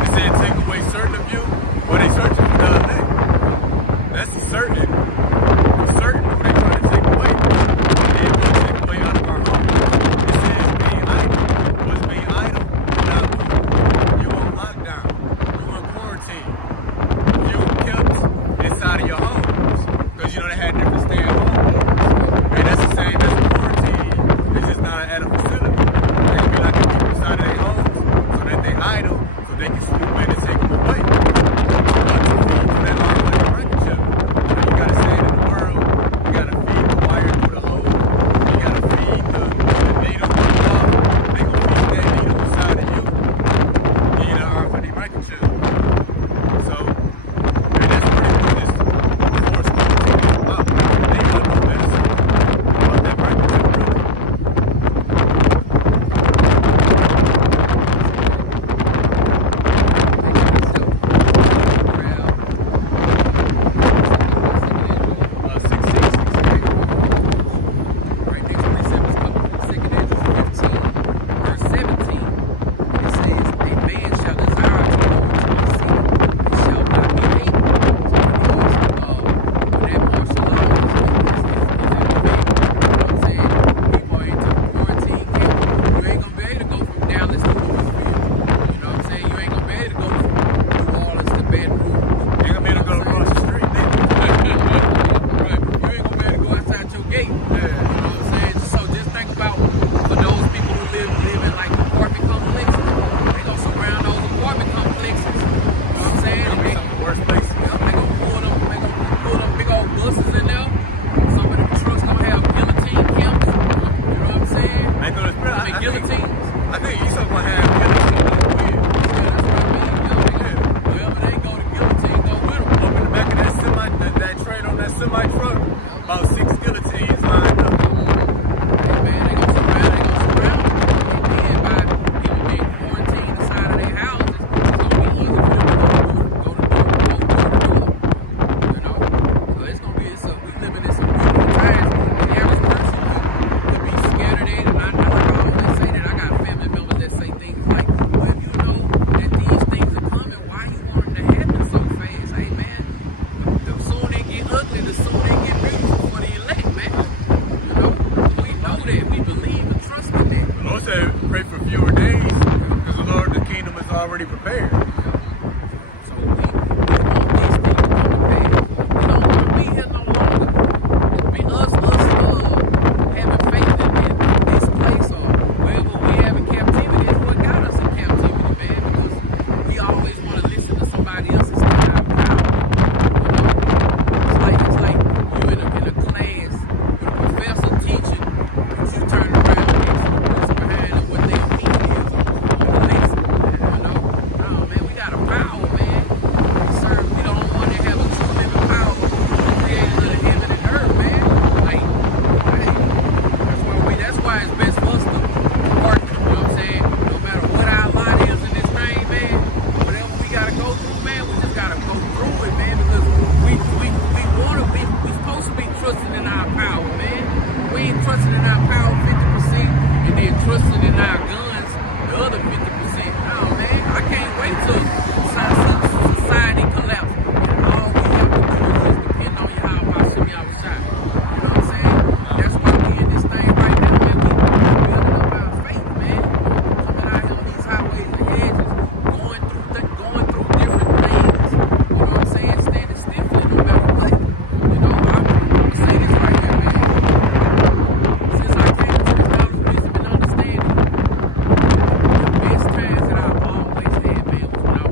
They said take away certain of you, or they searching for the elect. That's certain. For certain who they trying to take away. They want to take away out of our home. It says being idle. What's being idle? Not moving. You on lockdown. You on quarantine. You kept inside of your home. guillotines. I think Esau gonna have guillotine on the wheel. That's what I mean. Wherever they go, the guillotine go with them. Up in the back of that semi, that trailer on that semi truck, about 6 guillotines lined up. Hey man, they gonna surround them. And then by people being quarantined inside of their houses, it's gonna be easy for them to go to door. You know? So it's gonna be we living in some beautiful times. The average person could be scared of that. And I always say that. I got family members that say things like, well, if you know that these things are coming, why you want them to happen so fast? Hey man, the sooner they get ugly, the sooner they get beautiful for the elect, man. You know? We know that. We believe and trust in that. The Lord said, pray for fewer days, because the Lord, the kingdom is already prepared. So we want these things to come to pass. We don't want to be here no longer. Be us having faith in this place or wherever we have in captivity is what got us in captivity, man. Because we always want to listen to somebody else's kind of power. You know, it's like you in a class with a professor teaching, but you turn around and what's behind what their opinion is on the lesson. You know, no man, we got a power, man. We don't want to have a true living power who created the heaven and earth, man. Like, hey, that's why it's best for us to work, you know what I'm saying? No matter what our lot is in this thing, man, whatever we gotta go through, man, we just gotta go through it, man, because we supposed to be trusting in our power, man. We ain't trusting in our power 50% and then trusting in our guns the other 50%. No, man, I can't wait till society collapse. And all we have to do is just depend on Yahweh Hashem Yahushua. You know what I'm saying? That's why we in this thing right now, man. We building up our faith, man. Coming out here on these highways and hedges, going through different things. You know what I'm saying? Standing stiffly no matter what. You know, I'm gonna say this right here, man. Since I came to this knowledge, wisdom, and understanding, the best times that I've always had, man, was when I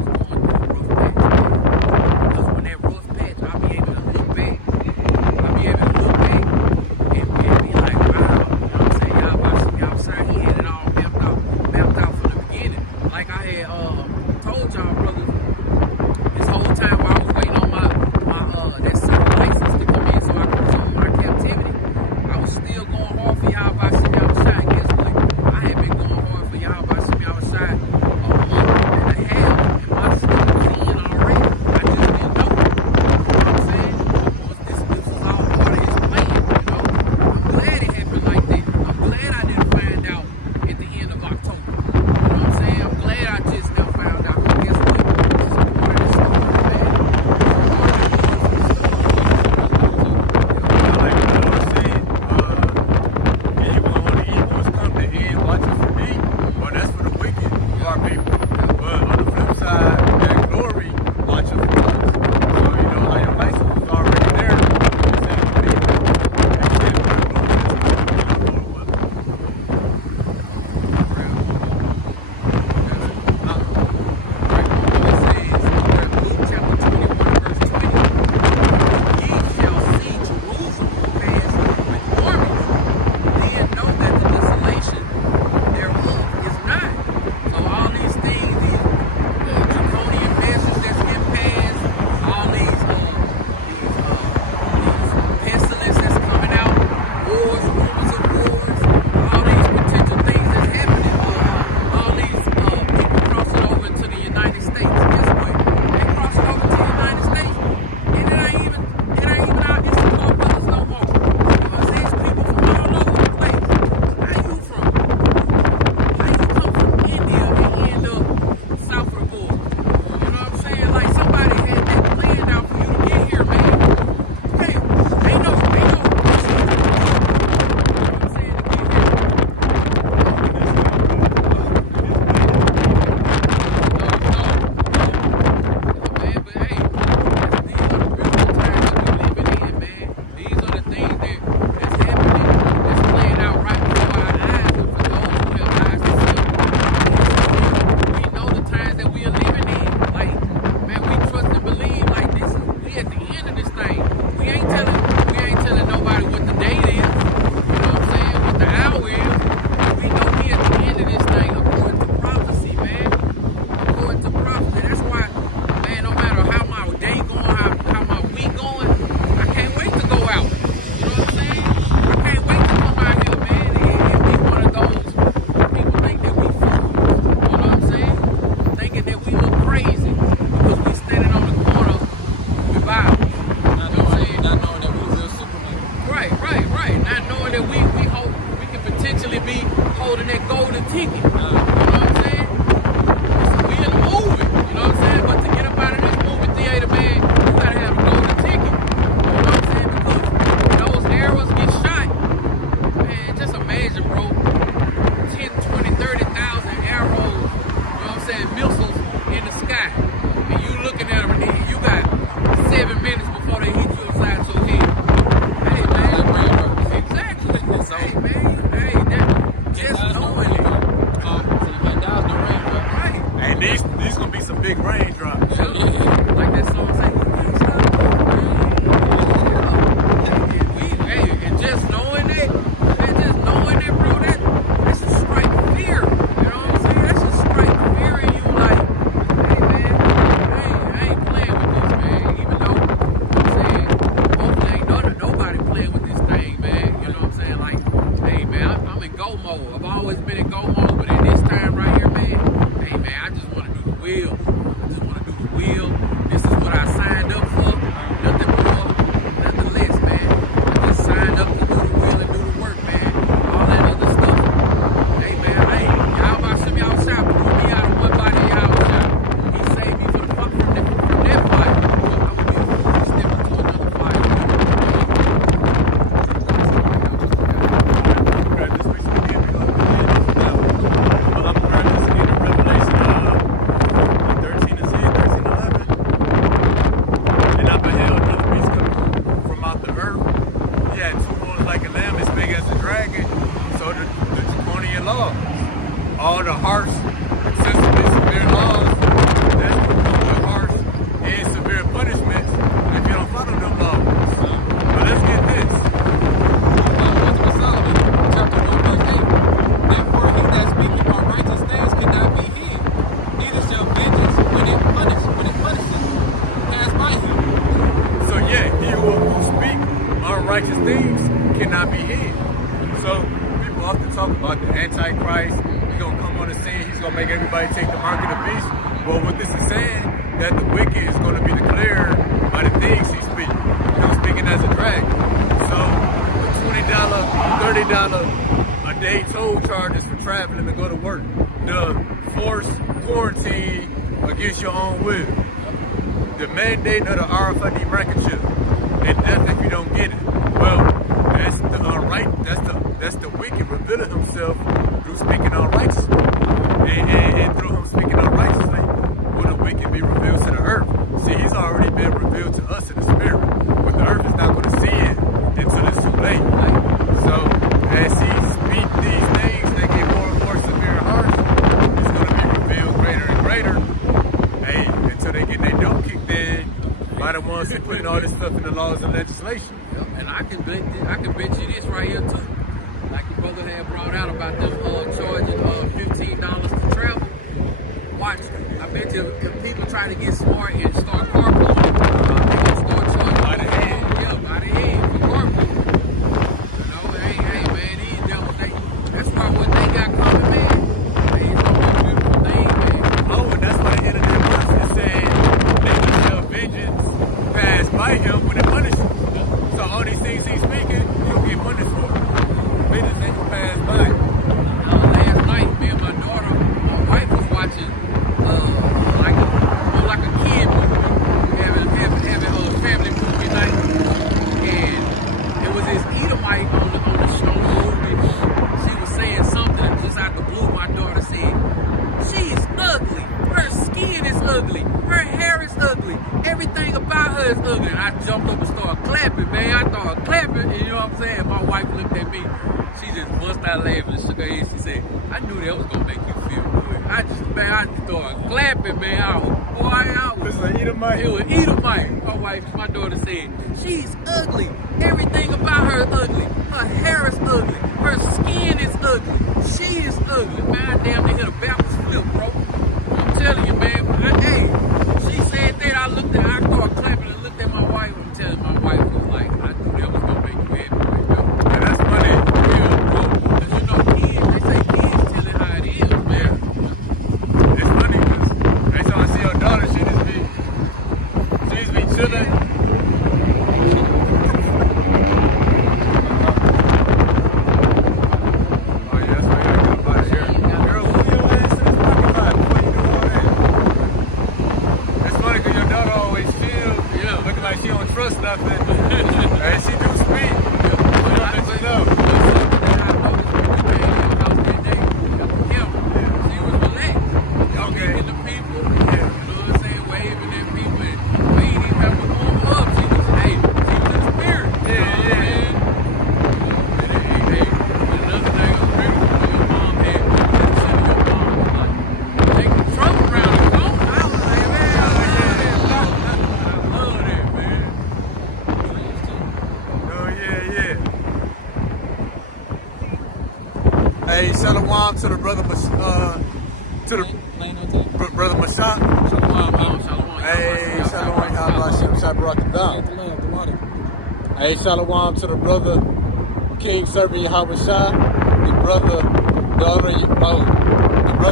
holding that golden ticket. You know what I'm saying? We in a movie. You know what I'm saying? But to get up out of this movie theater, man, you gotta have a golden ticket. You know what I'm saying? Because those arrows get shot. Man, just imagine, bro. 10, 20, 30,000 arrows. You know what I'm saying? Missiles in the sky. And you looking at them and then you got 7 minutes before they hit you upside your head. Hey, man. Exactly. So, Hey, man. Hey, that just knowing it. So you might douse the rain, bro. Right. And these gonna be some big raindrops. Like that song say, and just knowing that, bro, that should strike fear. You know what I'm saying? That should strike fear in you. Like, hey man, I ain't playing with this, man. Even though I'm saying, hopefully ain't nobody playing with this thing, man. You know what I'm saying? Like, hey man, I'm in go mode. I've always been in go mode, but in this time right here, man, hey man, I just want to do the wheel. This is what I signed up for. Nothing more, nothing less, man. I just signed up to do the wheel and do the work, man. All that other stuff. Hey, man, hey, y'all about to see me out shop. Threw me out of one body y'all shop. He saved me from that fight. I'm going to be stepping to another fight. Well, I'm practicing in Revelation 13 and 10, 13 and 11. And I beheld another beast come from out the earth. He had 2 horns like a lamb, as big as a dragon. So the draconian laws, all the harsh, excessively severe laws, that's the harsh and severe punishments if you don't follow them laws. But let's get this. Solomon, chapter 1, verse 8. Therefore, he that speaketh unrighteous things cannot be hid. Neither shall vengeance when it punishes pass by him. So yeah, he who speak unrighteous things cannot be hid. So people often talk about the Antichrist. He's gonna come on the scene. He's gonna make everybody take the mark of the beast. Well, what this is saying, that the wicked is gonna be declared by the things he speaks. He's speaking as a dragon. So the $20, $30 a day toll charges for traveling to go to work. The forced quarantine against your own will. The mandate of the RFID microchip, and death if you don't get it. Well, that's the wicked revealing himself through speaking unrighteously, and through him speaking unrighteously, will the wicked be revealed to the earth? See, he's already been revealed to us in the spirit, but the earth is not going to see it until it's too late. So, as he speaks these things, they get more and more severe and harsh. It's going to be revealed greater and greater. Hey, until they get their dope kicked in by the ones who putting all this stuff in the laws and legislation. Yep, and I can bet you this right here too. Like the brother had brought out about them charging $15 to travel. Watch, I bet you if people try to get smart and start carpooling, they gonna start charging By the head. Yeah, by the head for carpooling. You know, hey man, these devils, that's why what they got coming, man. Hey, it's gonna be a beautiful thing, man. Oh, and that's why the end of that verse is saying, they shall vengeance pass by him when it punishes. So all these things he's speaking, you'll get punished for. Vengeance ain't gonna pass by. Last night, me and my daughter, my wife was watching like a kid movie, having a family movie night, and it was this Edomite on the movie. She was saying something, and just out the blue, my daughter said, "She's ugly. Her skin is ugly. Her hair is ugly. Everything about her is ugly." And I jumped up and started clapping, man. I started clapping, and you know what I'm saying? My wife looked at me. She just bust out laughing and shook her head. She said, "I knew that was gonna make you feel good." I just started clapping, man. It This is an Edomite. was Edomite. My daughter said, "She's ugly. Everything about her is ugly. Her hair is ugly. Her skin is ugly. She is ugly." Man, I damn near hit a Baptist flip, bro. I'm telling you, man. Hey, she said that. I started clapping and looked at my wife. I'm telling my wife was like, "I knew that was gonna make you happy." And that's funny. Real, bro. 'Cause you know, kids, they say kids tell it how it is, man. It's funny because every time I see your daughter, she just be chilling. Oh yeah, that's right. Shalom to the brother, to the Lane on tape. brother Mashak. Shalom. Hey, Shalom, Yahweh Shem Shabbat. The love, the water. Hey, Shalom to the brother King Servant Yahweh Shah, the brother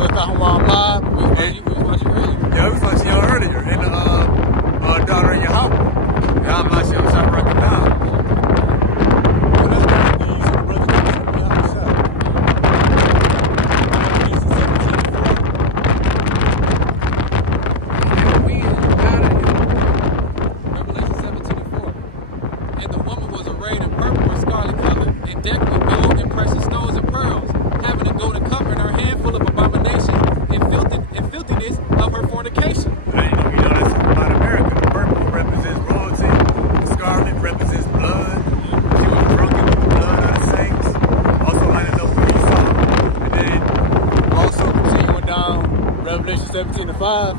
Kahumam Mob. We was watching earlier. Yeah, we was watching y'all earlier, and the daughter of Yahweh. Yahweh Shem Shabbat. Revelation 7:24. And the woman was arrayed in purple and scarlet color, and decked with gold and precious stones and pearls, having a golden cup in her hand full of abominations and filthiness of her fornication. That's about America. The purple represents royalty. The scarlet represents blood. She was drunken with the blood of the saints. Also lining up with Esau. And then also continuing down Revelation 17:5.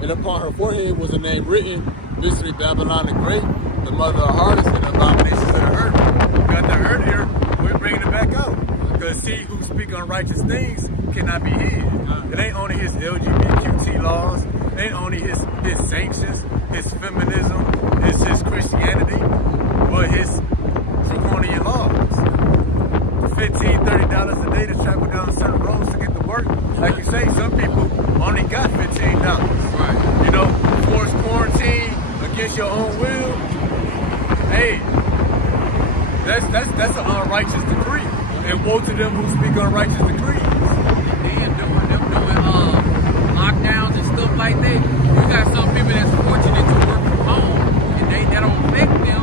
And upon her forehead was a name written, Mystery Babylon the Great, the mother of harlots and abominations of the earth. We got that earlier. We're bringing it back out. Because he who speaks unrighteous things cannot be hid. It ain't only his LGBTQ laws, it ain't only his sanctions, his feminism, it's his Christianity, but his draconian laws. $15, $30 a day to travel down certain roads to get to work. Like you say, some people only got $15. Right. You know, forced quarantine against your own will. Hey, that's an unrighteous decree. And woe to them who speak unrighteous decrees. Then doing lockdowns and stuff like that. You got some people that's fortunate to work from home, and that don't affect them.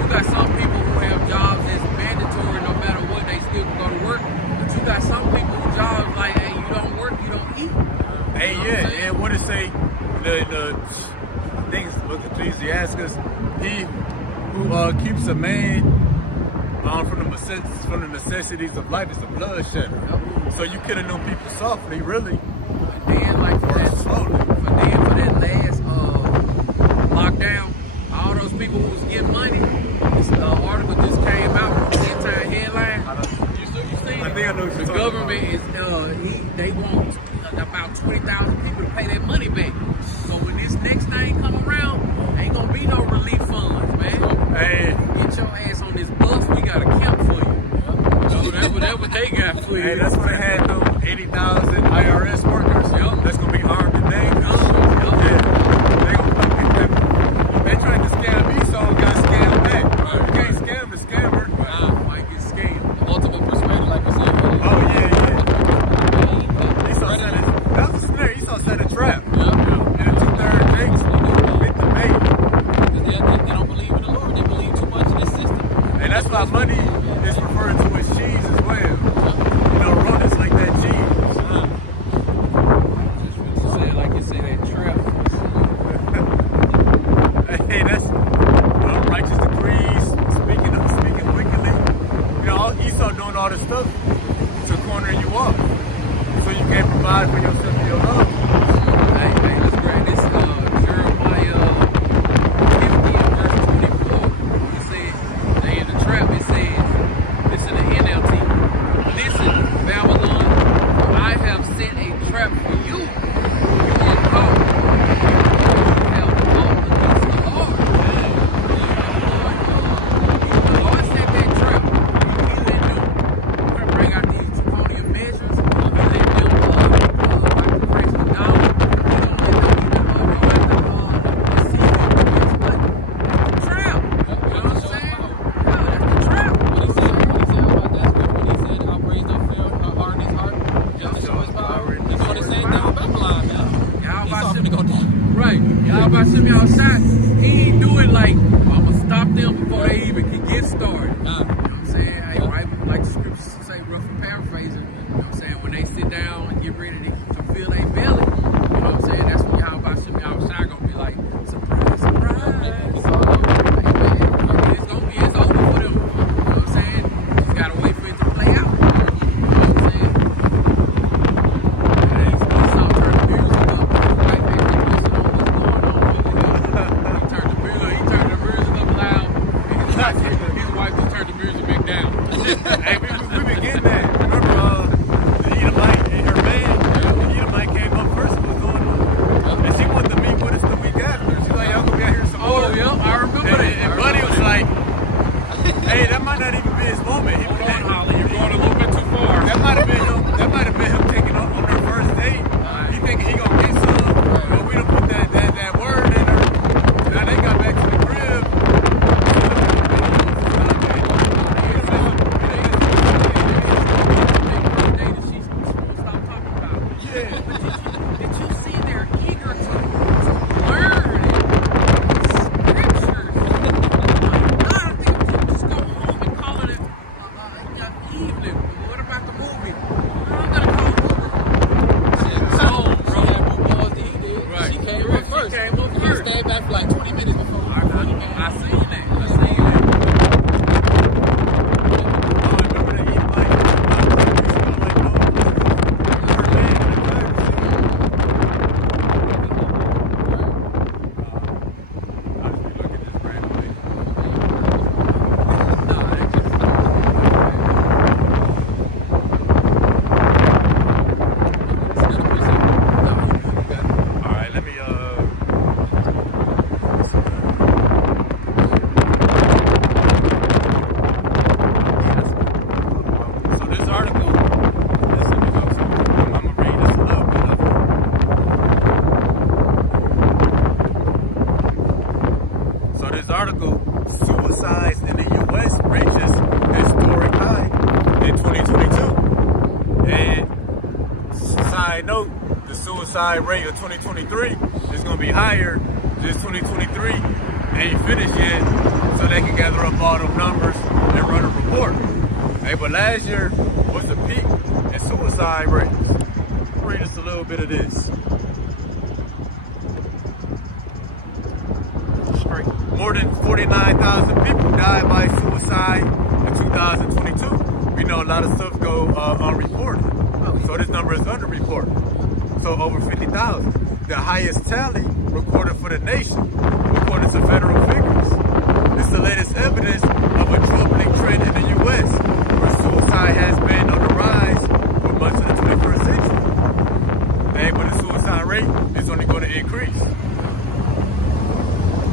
You got some people who have jobs that's mandatory, no matter what, they still can go to work. But you got some people whose jobs like, hey, you don't work, you don't eat. Hey, yeah, and what it say? The things with Ecclesiastes, he who keeps a man from the necessities of life is a bloodshedder. So you could have known people softly, really. And then like for that slowly. for that last lockdown, all those people who was getting money, this article just came out, the entire headline. You seen I it? think I know what you're The talking government is they want about 20,000 people to pay their money back. So when this next thing come around, ain't gonna be no relief funds, man. Hey, Get your ass on this bus. We got a camp for you. So that's what they got for you. hey, that's what they had though. 80,000 IRS workers. Yup. That's gonna be armed and dangerous. Yeah, they tried to scam Esau, got scammed back. You can't scam the scammer. Might get scammed. The ultimate persuader, like we said earlier. Oh yeah. Esau said it. That was a snare. Esau set a trap. Yeah. And the 2/3 Jakes hit the bait. Because they don't believe in the Lord. They believe too much in this system. And that's why money is referred to as cheese as well. You know, Ron is like that cheese. Just say it like you say that trap. Hey, that's righteous decrees, speaking wickedly. You know, Esau doing all this stuff to corner you off, so you can't provide for yourself and your love. Hey, let's grab this Jeremiah 50 and verse 24. It says, they in the trap, it says, this in the NLT. Listen, Babylon, I have set a trap for you. You are caught. You have fought against the Lord. The Lord set that trap. He let them bring out these draconian measures. He let them like the press them down. He don't let them even deceive them. It's trap. You know what I'm saying? Yeah, that's the trap. What he said about that scripture, when he said, I'll raise no fear in his heart, just to show his power. He's doing the same thing with Babylon, man. Y'all He's about finna go down. Right. Y'all about to send me outside. He ain't do it like, I'm going to stop them before they even can get started. You know what I'm saying? Hey, right? Like the scriptures say, rough paraphrasing. You know what I'm saying? When they sit down and get ready to fill their belly. You know what I'm saying? That's when y'all about to send me outside going to be like, surprise, surprise. It's over for them. You know what I'm saying? Just got to wait for it to play out. You know what I'm saying? Hey, some turn the music up. Right, man? Listen on what's going on. He turned the music up loud. And his wife just turned the music back down. Hey, we been getting that. Remember, the Edomite Yeah. Did you see they're eager to learn scriptures? I think people just go home and call it an evening. What about the movie? I'm gonna call Uber. She had more balls than he did. Right. She came up She first. came up He first. stayed back for like 20 minutes before he came. I seen that. I remember that he like, all right, let me so this article, listen, I'm gonna read this a little bit of it. So this article, suicides in the U.S. reaches historic high in 2022. And side note, the suicide rate of 2023 is gonna be higher. Just 2023 ain't finished yet, so they can gather up all them numbers and run a report. Hey, but last year was the peak in suicide rates. Read us a little bit of this. More than 49,000 people died by suicide in 2022. We know a lot of stuff go unreported, so this number is underreported. So over 50,000, the highest tally recorded for the nation, according to federal figures. This is the latest evidence of a troubling trend in the U.S., where suicide has been on the rise for much of the 21st century. But the suicide rate is only going to increase.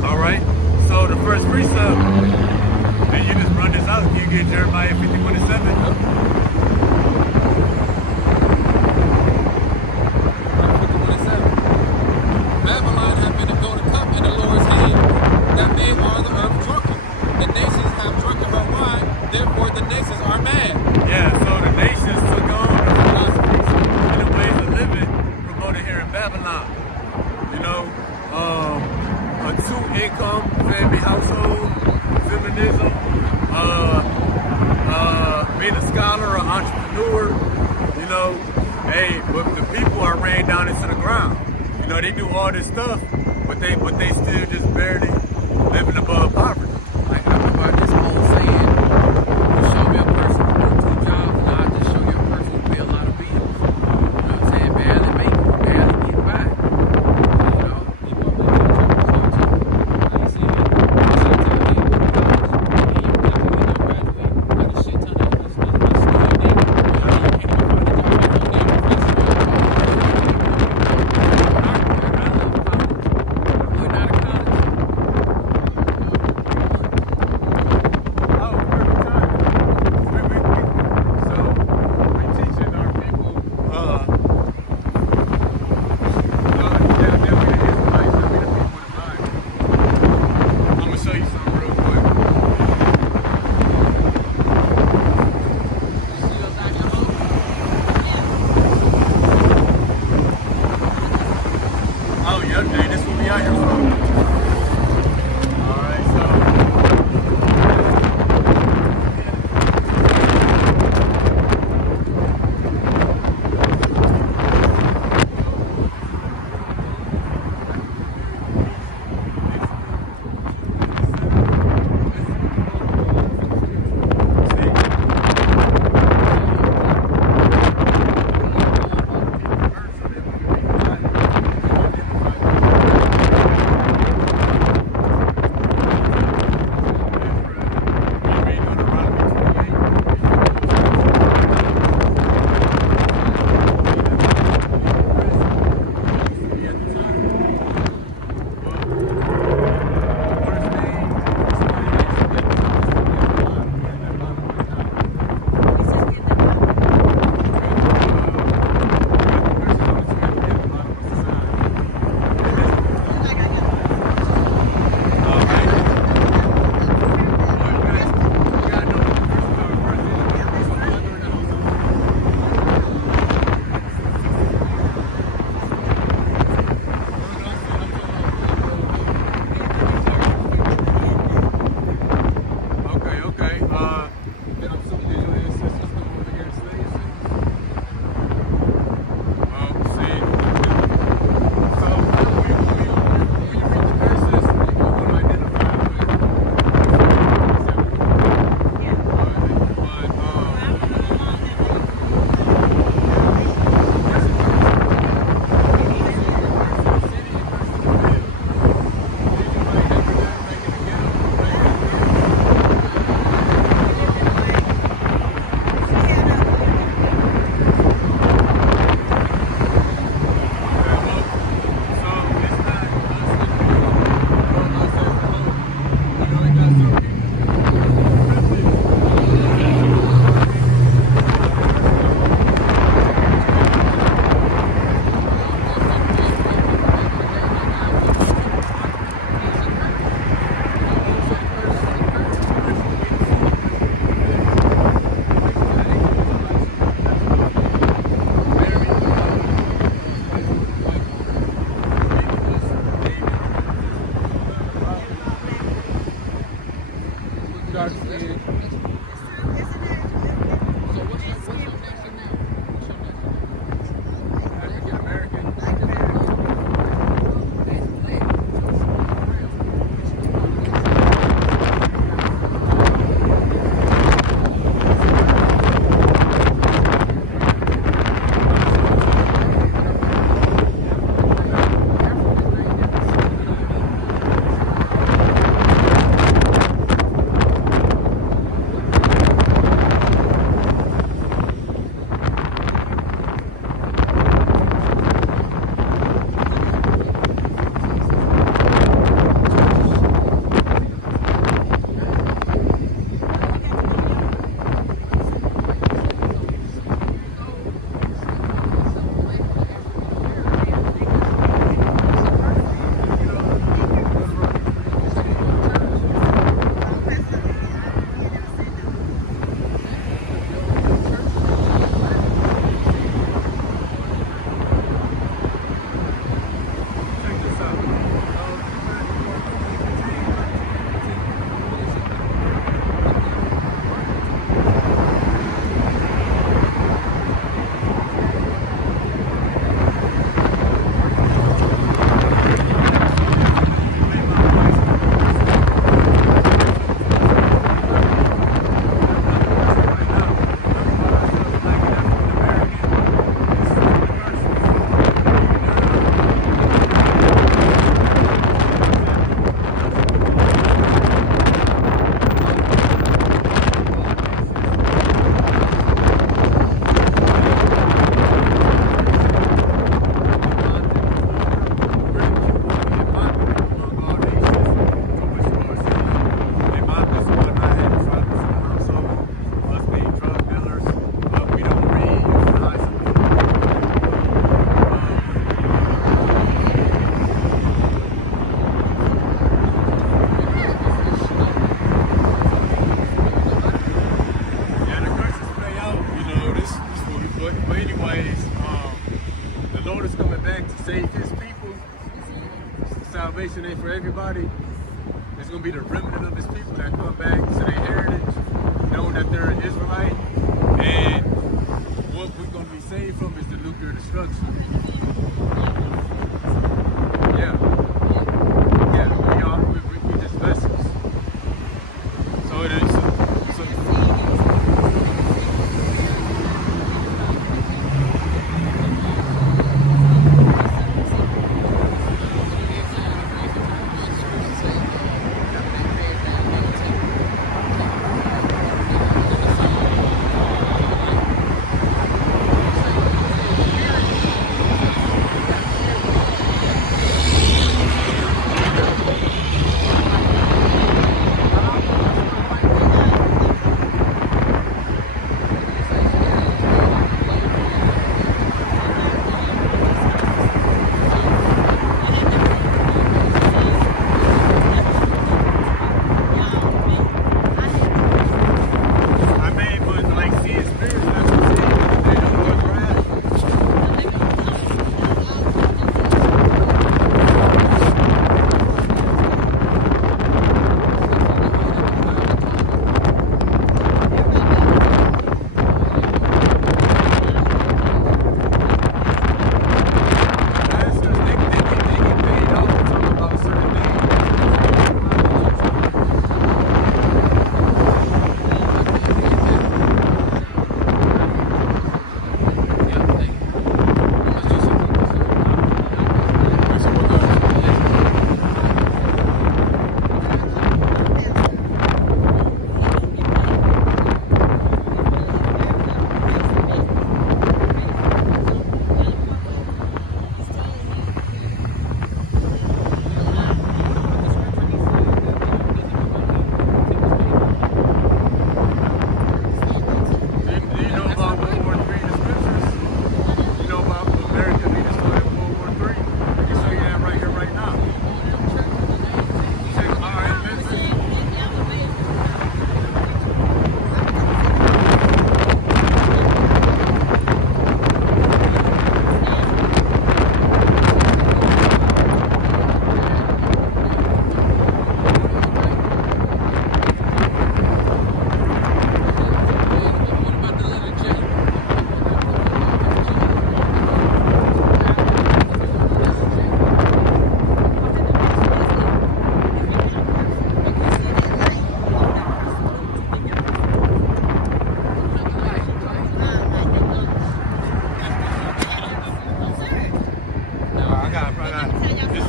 All right. So the first precept, and you just run this out. You get Jeremiah 51:7. Babylon had been a golden cup in the Lord's hand that made all the earth drunken. The nations have drunken her wine, therefore the nations are mad. Yeah, so the nations took on the philosophies and the ways of living promoted here in Babylon. You know, a two-income family household, feminism, being a scholar or entrepreneur, you know, hey, but the people are ran down into the ground. You know, they do all this stuff, but they still just barely living above poverty. Like, I remember this old saying, you show me a person who works 2 jobs, and I'll just show you a person who pay a lot of bills. You know what I'm saying? Barely make it, barely get by. You know? People are living in trouble too. I ain't seen it. Sometimes they go to college, and you not even graduate, got a shit ton of student debt. You know, you can't even find a job right now. They're professor. I love college. I went out of college. days, the Lord is coming back to save his people. Salvation ain't for everybody. It's going to be the remnant of his people that come back to their heritage, knowing that they're an Israelite. And what we're going to be saved from is the nuclear destruction. Yeah. Yeah, we just vessels. So it is.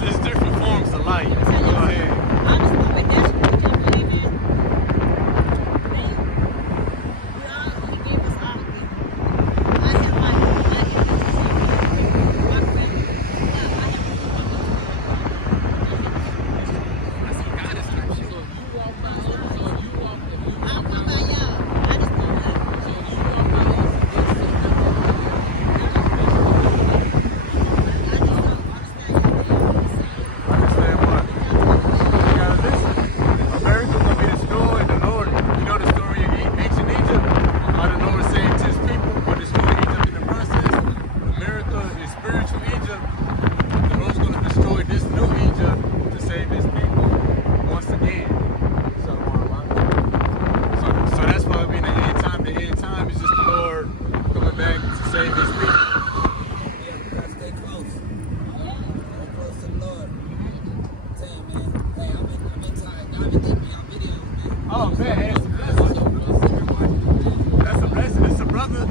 It's different forms of light. Go ahead. Oh man, that's a blessing. It's a brother.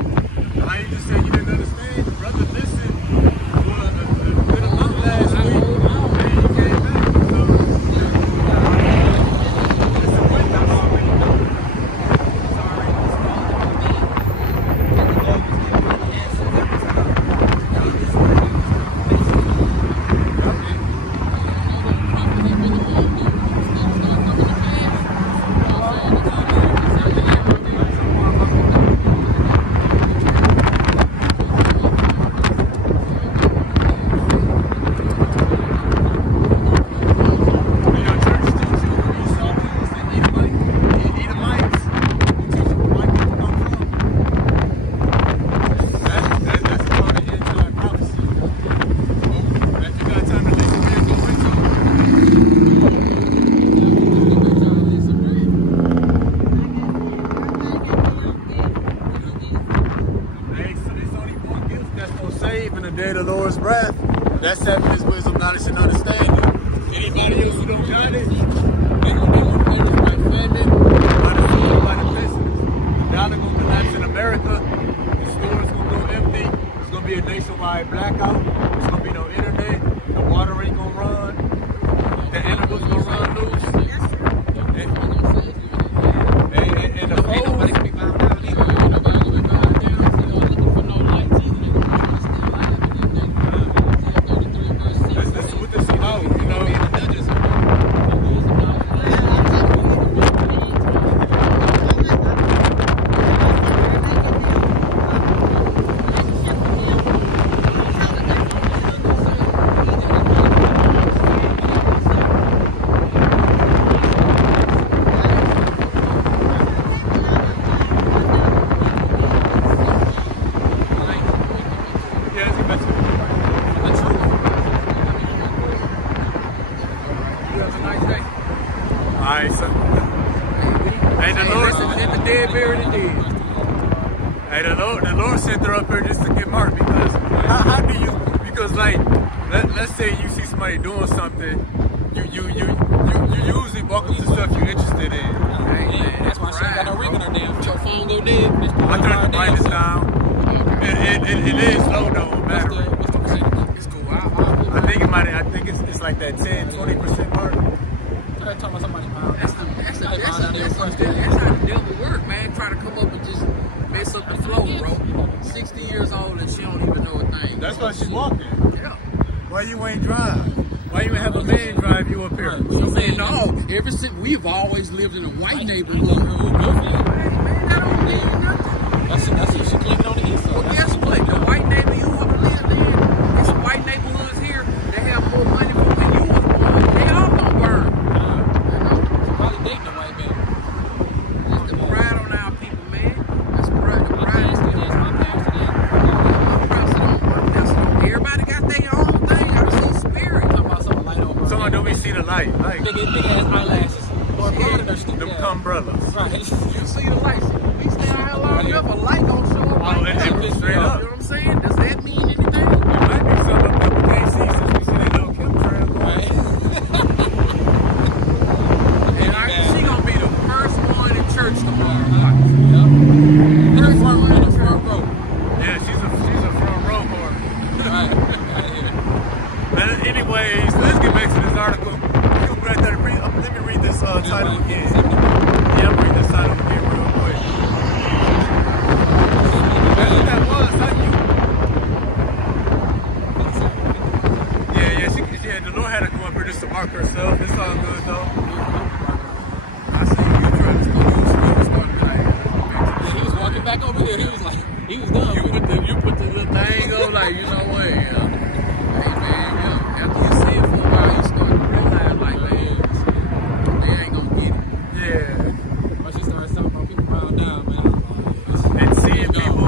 Like you just said, you didn't understand. The brother listened for the slave in the day of the Lord's wrath. That's having his wisdom, knowledge, and understanding. Anybody else who don't got it? They gonna be offended by the sword, by the business. The dollar gonna collapse in America. The stores gonna go empty. It's gonna be a nationwide blackout. There's gonna be no internet. The water ain't gonna run. The animals gonna run loose. And the Ain't nobody food. can be found out either. Ain't nobody can be found out. Y'all looking for no lights either. This is what this is about, you know. Yeah, it's expensive. The truth. You have a nice day. All right, so. Hey, the Lord. Let the dead bury the dead. Hey, the Lord sent her up here just to get marked because how do you? Because like, let's say you see somebody doing something, you usually walk up to stuff you're interested in. Yeah, that's why she ain't got no ring on her damn. Your phone go dead. I turned the brightness down. It is low though, battery. What's the percentage? It's cool. I think it might. I think it's like that 10-20% mark. They're talking about somebody's mouth. That's how the devil work, man. Try to come up and just mess up the flow, bro. 60 years old and she don't even know a thing. That's why she's walking. Yeah. Why you ain't drive? Why you ain't have a man drive you up here? You saying no? Ever since we've always lived in a white neighborhood. That's it. She clicking on the east side. Well, guess what? The white neighbor you ever lived in, it's white neighborhoods here. They have more money from when you was born. They all gonna burn. Probably dating a white man. That's the pride on our people, man. That's pride. The pride is still everybody got their own thing. I see spirit. Talking about something light over. Someone don't be see the light. Like Big ass eyelashes. Or blonde or stupid them ass. umbrellas. Right. You see the lights. We stay out here long enough, a light gonna show up. Oh, right it there. straight You know up. what I'm saying? Does that mean anything? It might be something people can't see since we see that little chemtrail. Right. And she gonna be the first one in church tomorrow. Yep. First one in On the the front front row. Yeah, she's a front row horse. Right. Out here. But anyways, let's get back to this article. You can grab that. Let me read this title again. Yeah, I'm reading this title again real quick. That's what that was, huh? Yeah, the Lord had to come up here just to mark herself. It's all good though. I see you, Travis. Yeah, he was walking back over there. He was like, he was done. You put the little thing on like, you know what? Hey man, after you see it for a while, you start to realize like, man, they ain't gonna get it. Yeah. My sister started talking about people around down, man. And seeing people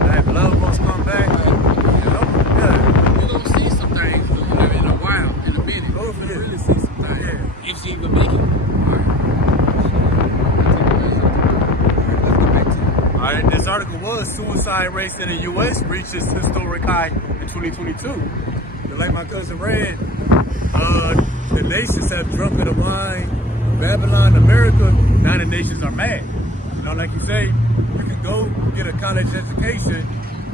that loved ones come back. You know? Yeah. You're gonna see some things in a while, in a minute. Oh, You're yeah. gonna really see some things. Yeah. If she even make it. All right, this article was suicide rates in the U.S. reaches historic high in 2022. Like my cousin read, the nations have drunk of the wine. Babylon, America, now the nations are mad. You know, like you say, you can go get a college education,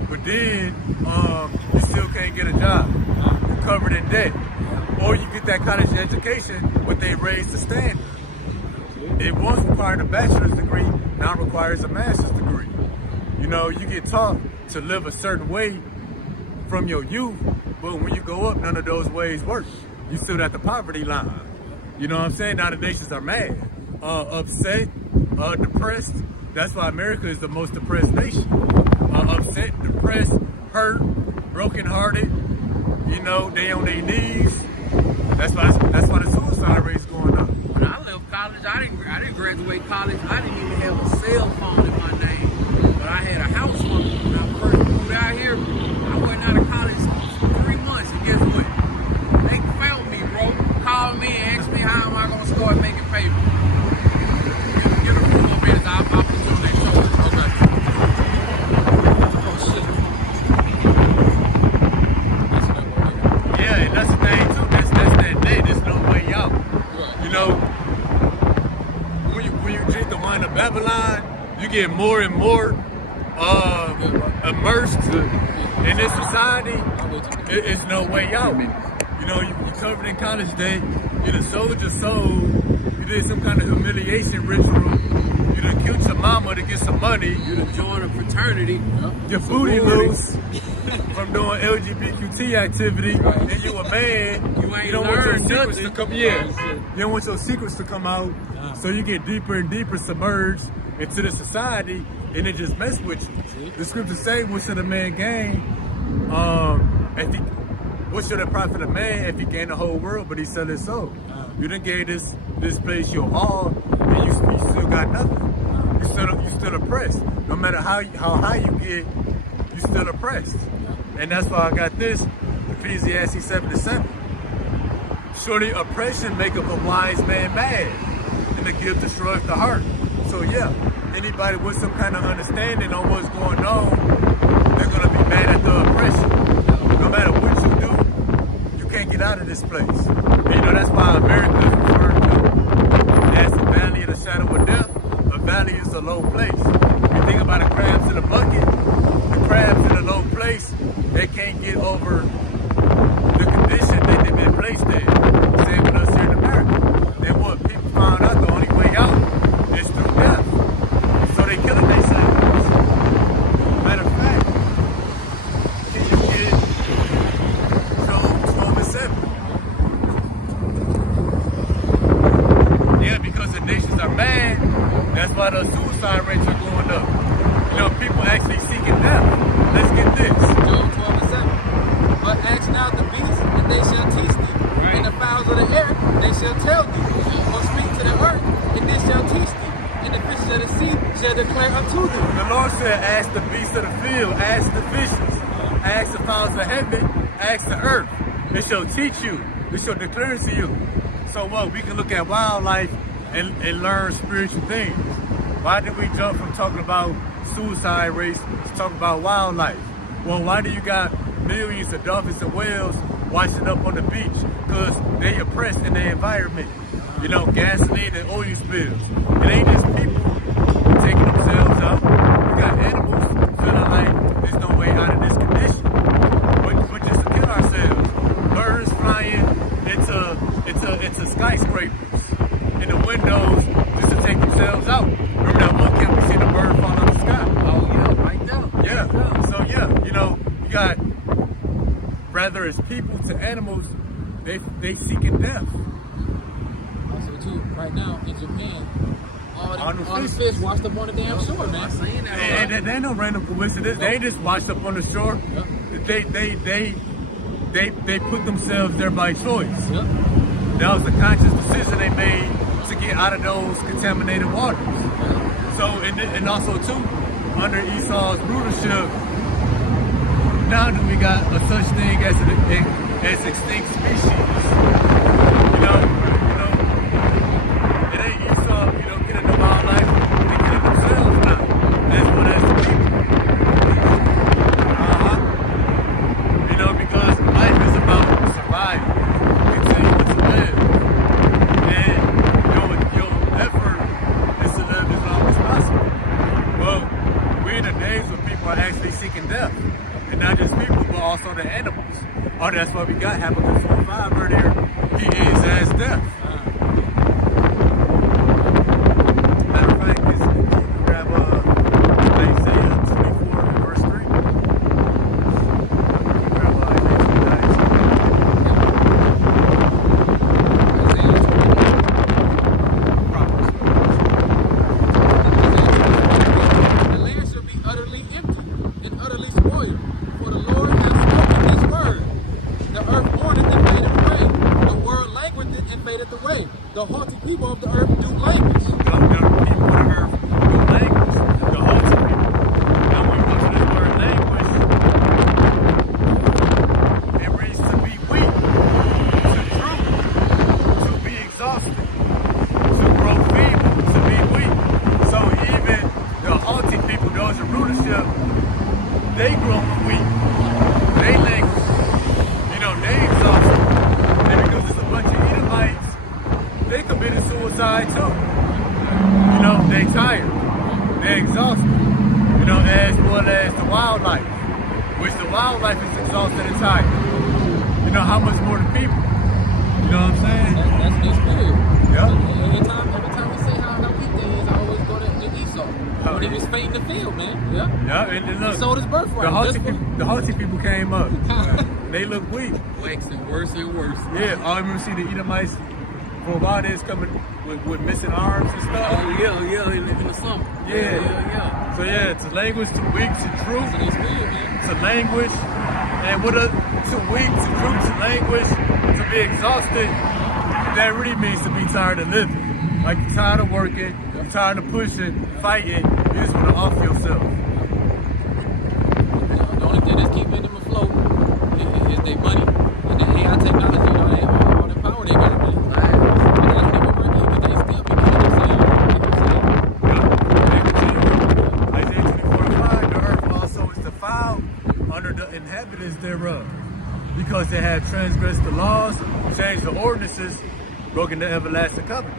but then you still can't get a job. You're covered in debt. Or you get that college education, but they raised the standard. It once required a bachelor's degree, now it requires a master's degree. You know, you get taught to live a certain way from your youth, but when you go up, none of those ways work. You still at the poverty line. You know what I'm saying? Now the nations are mad, upset, depressed. That's why America is the most depressed nation. Upset, depressed, hurt, brokenhearted. You know, they on their knees. That's why the suicide rate is going up. When I left college, I didn't graduate college. I didn't even have a cell phone in my name. But I had a house phone. When I first moved out here, I went out of college 3 months, and guess what? They found me, bro. Called me and asked me how am I gonna start making paper. Get a few more minutes, I'll put you on that shoulder. Okay. Oh shit. Babylon, you get more and more immersed in this society. It's no way out. You know, you covered in college day. You done sold your soul. You did some kind of humiliation ritual. You done killed your mama to get some money. You done joined a fraternity. Your booty loose from doing LGBTQ activity, and you a man. You don't want your secrets to come. You out. don't want your secrets to come out. So you get deeper and deeper submerged into the society, and it just mess with you. The scriptures say, "What should a man gain? What should it profit a man if he gain the whole world, but he sell his soul?" You done gave this place your all, and you still got nothing. You still oppressed. No matter how high you get, you still oppressed. And that's why I got this, Ecclesiastes 7:7. Surely oppression maketh a wise man mad, and the gift destroyeth the heart. So yeah, anybody with some kind of understanding on what's going on, they're gonna be mad at the oppression. No matter what you do, you can't get out of this place. And you know, that's why America is referred to as the valley of the shadow of death. A valley is a low place. You think about the crabs in a bucket, the crabs in a low place, they can't get over the condition that they've been placed in. Same with us here in America. And what people found out, the only way out is through death. So they killing themselves. Matter of fact, can you get Job 12:7? Yeah, because the nations are mad. That's why the suicide rates are going up. You know, people actually seeking death. Let's get this. Job 12:7. But ask now the beasts, and they shall teach thee. And the fowls of the air, they shall tell thee. Or speak to the earth, and they shall teach thee. And the fishes of the sea shall declare unto thee. The Lord said, ask the beasts of the field, ask the fishes, ask the fowls of heaven, ask the earth. It shall teach you. It shall declare to you. So what? We can look at wildlife and learn spiritual things. Why did we jump from talking about suicide rates to talking about wildlife? Well, why do you got millions of dolphins and whales washing up on the beach? Because they oppressed in their environment. You know, gasoline and oil spills. It ain't just people taking themselves out. We got animals feeling like there's no way out of this condition. But just to kill ourselves. Birds flying into skyscrapers in the windows just to take themselves out. Remember that one camp we seen a bird fall out of the sky? Oh yeah, right there. Yeah. So yeah, you know, you got, rather it's people to animals, they seeking death. Also, too, right now in Japan, all the fish. fish washed up on the damn shore, man. I seen that. And they ain't no random coincidence. They ain't just washed up on the shore. Yep. They put themselves there by choice. Yep. That was a conscious decision they made to get out of those contaminated waters. So, and also too, under Esau's rulership, now that we got a such thing as extinct species. You know, it ain't Esau, killing the wildlife, they killing themselves now. That's what that's the people. Because life is about survival, continuing to live. And your effort is to live as long as possible. Well, we're in the days where people are actually seeking death. And not just people, but also the animals. Oh, that's why we got Habakkuk 4:5 earlier. He is as death. Matter of fact, grab Isaiah 24, verse 3. Grab Isaiah 29. The land shall be utterly empty and utterly spoiled, for the Lord hath spoken his word. The earth mourneth and fadeth away. The world languisheth and fadeth away. tired. They're exhausted. You know, as well as the wildlife, which the wildlife is exhausted and tired. You know, how much more the people? You know what I'm saying? That's the spirit. Yeah. Every time I say how weak they is, I always go to Esau. When he was fainting the field, man. Yeah. Yeah, and look, He sold his birthright. the Haughty people came up. They look weak. Waxing worse and worse. Yeah, I remember see the Edomites for a while. They was coming with missing arms and stuff. Oh yeah, they live in the slump. Yeah. So yeah, it's a language to weak to truth. That's the spirit, man. It's a language, and with a to weak to truth to language to be exhausted. That really means to be tired of living. Like you're tired of working, you're tired of pushing, fighting. You just want to off yourself. The only thing that's keeping them afloat is their money and the AI technology. You know, all the power they got. But they still be killing themselves. Isaiah 24:5, the earth also is defiled under the inhabitants thereof, because they have transgressed the laws, changed the ordinances, broken the everlasting covenant.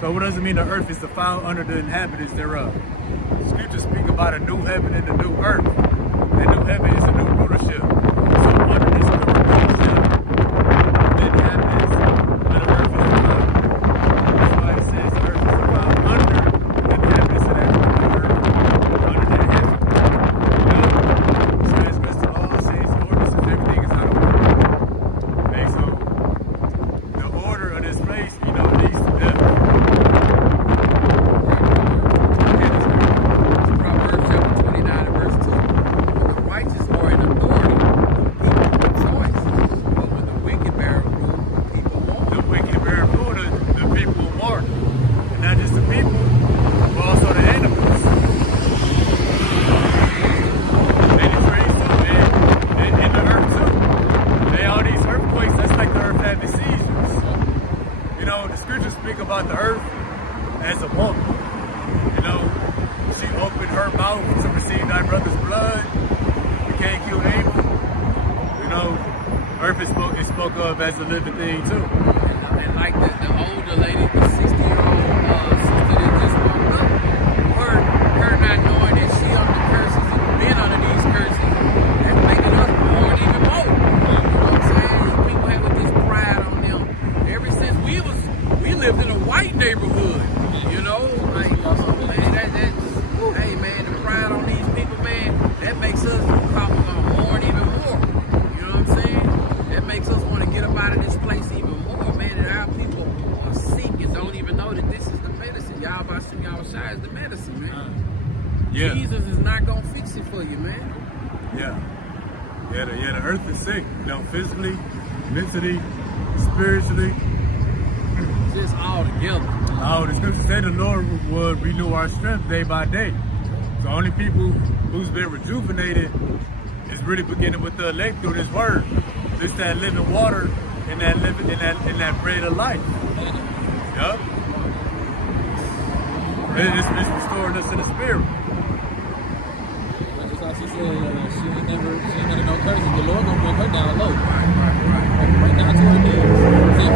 So what does it mean the earth is defiled under the inhabitants thereof? Scriptures speak about a new heaven and a new earth. The new heaven is a new rulership. So under this new rulership, the inhabitants of the earth is defiled. That's why it says the earth is defiled under the inhabitants of that earth, under that heaven. You know, transgress the laws, change the ordinances, everything is out of order. Okay, so the order of this place, you know, leads to death. Proverbs chapter 29 and verse 2. The righteous are in authority, people have choice. But when the wicked bear rule, people won't. The wicked bear rule, the people will mark. And not just the people, but also the animals. And the trees too, and the earth too. They all these earthquakes, that's like the earth having seizures. You know, the scriptures speak about the earth as a woman. You know, she opened her mouth to receive thy brother's blood. You can't kill Abel. You know, earth is spoke of as a living thing too. And like the older lady, the 60-year-old sister that just woke up, her not knowing that she under curses and been under these curses, that's making us mourn even more. You know what I'm saying? People having this pride on them. Ever since we lived in a white neighborhood, you know, like, man, hey man, the pride on these people, man, that makes us probably gonna mourn even more. You know what I'm saying? That makes us want to get up out of this place even more, man. And our people are sick and don't even know that this is the medicine. Y'all about to y'all shy is the medicine, man. Yeah. Jesus is not gonna fix it for you, man. Yeah, the earth is sick, you know, physically, mentally, spiritually. Just all together. Oh, the scripture said the Lord would renew our strength day by day. So only people who's been rejuvenated is really beginning with the elect through this word. It's that living water and that living in that bread of life. Yup. It's restoring us in the spirit. Just like she said, she ain't under no curses. The Lord gonna bring her down low. Right down to her knees. See,